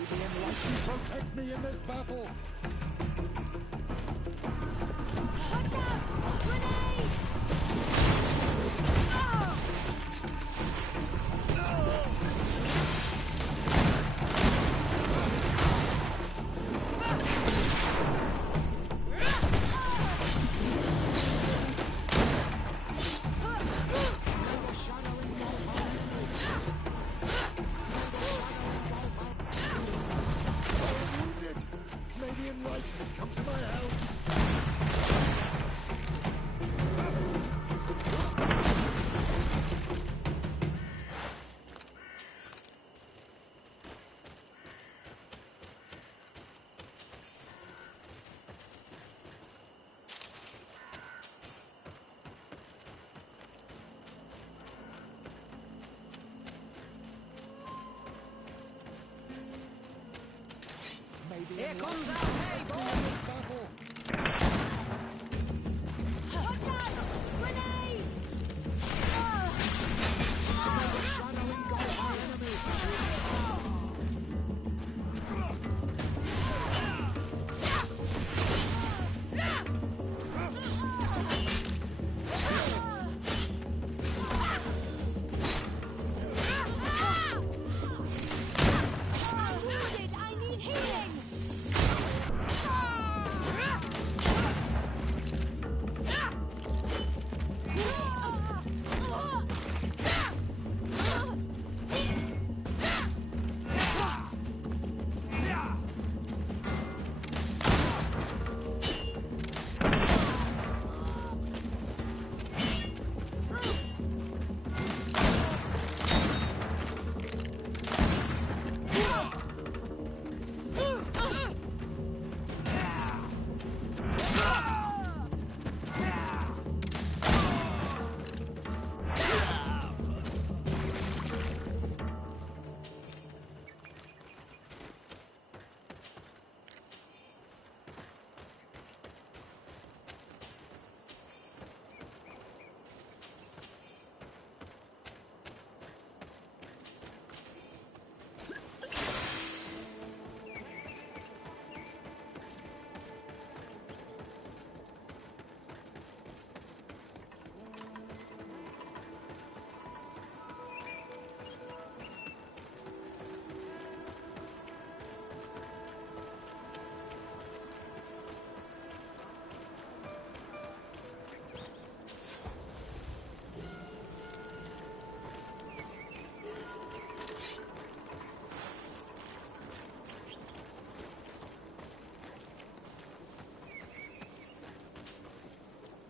The enlightened protect me in this battle! Watch out! Grenade! Come to my help! Here comes our hay, boys! Watch out! Grenade! Overshadowing go our enemies! I'm wounded! I need healing!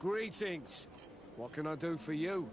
Greetings. What can I do for you?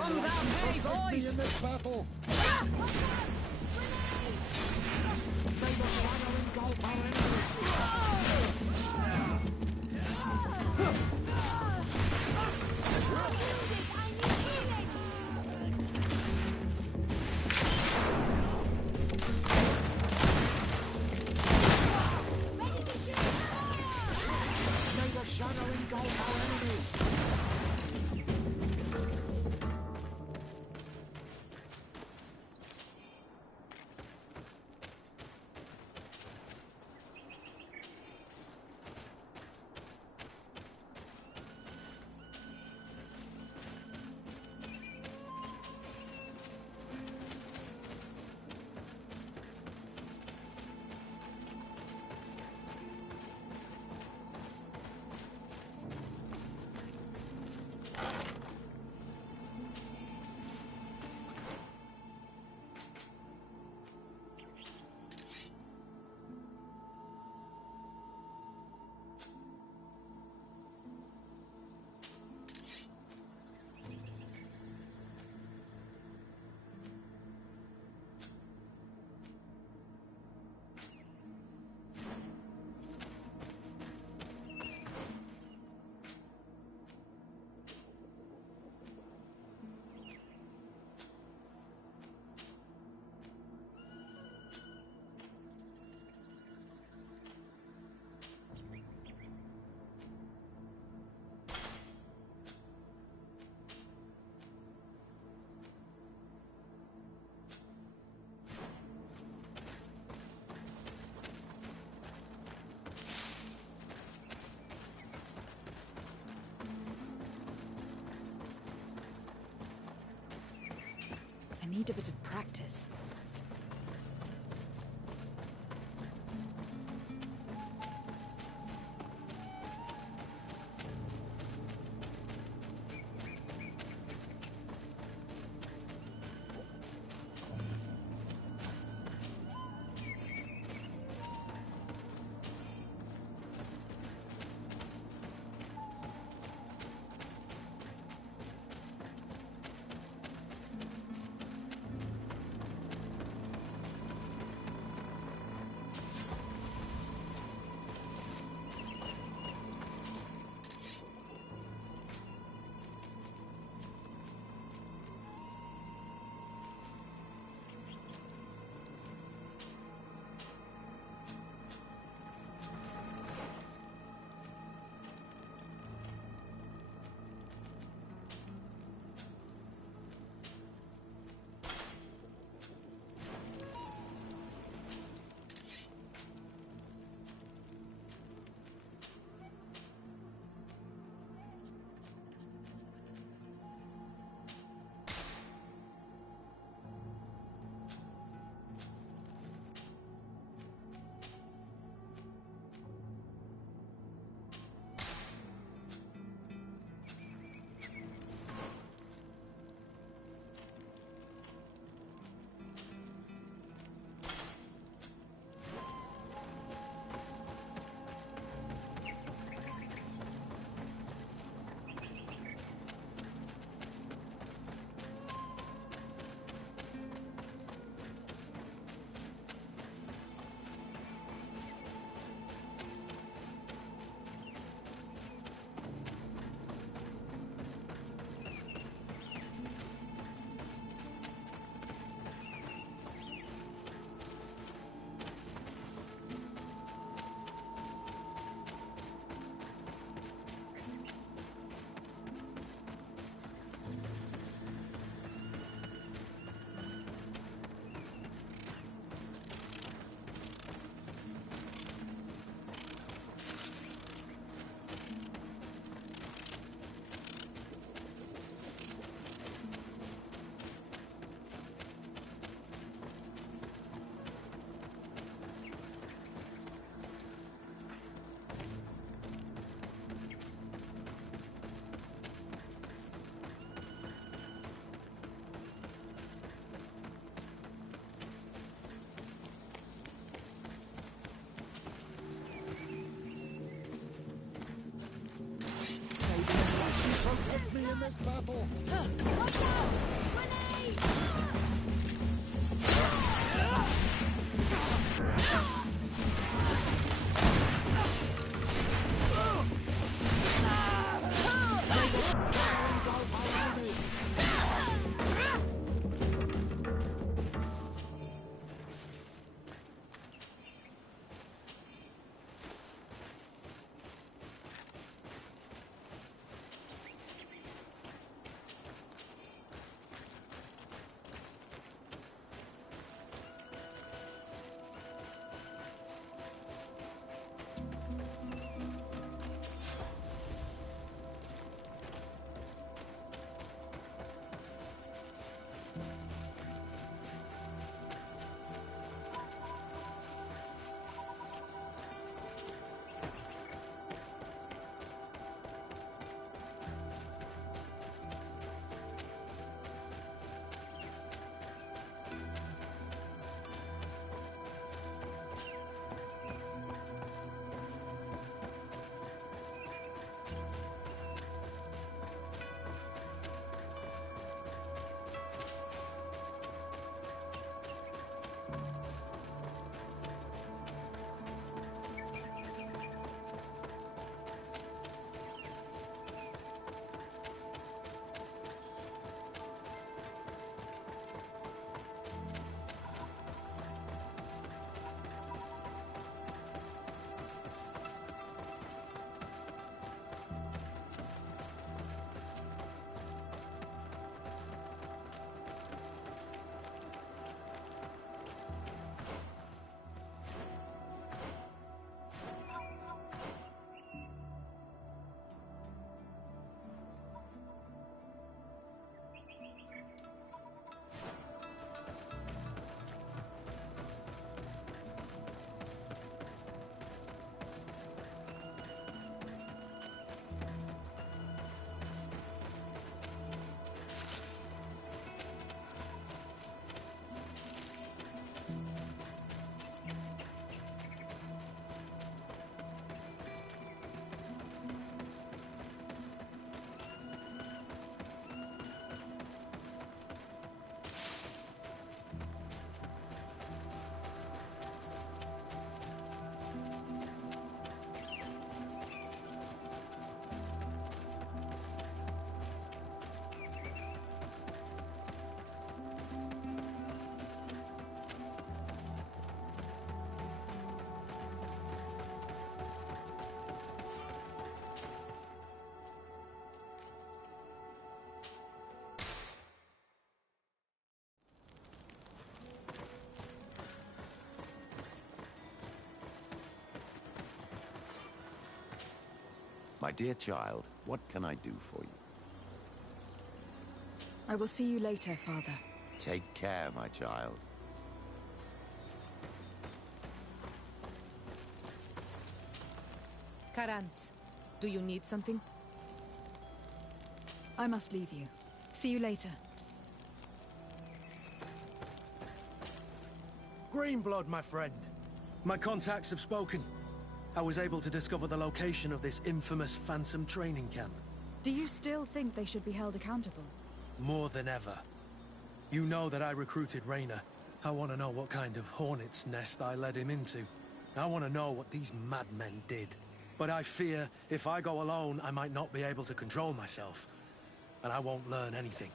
comes out hey, boys! in this battle! May the shadow engulf our enemies! May the shadow engulf our enemies! I need a bit of practice. protect me in this battle. Watch out! Grenade! My dear child, what can I do for you? I will see you later, Father. Take care, my child. Karantz, do you need something? I must leave you. See you later. Greenblood, my friend. My contacts have spoken. I was able to discover the location of this infamous Phantom training camp. Do you still think they should be held accountable? More than ever. You know that I recruited Raynor. I want to know what kind of hornet's nest I led him into. I want to know what these madmen did. But I fear if I go alone, I might not be able to control myself. And I won't learn anything.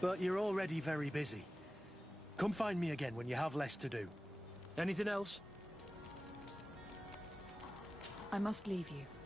But you're already very busy. Come find me again when you have less to do. Anything else? I must leave you.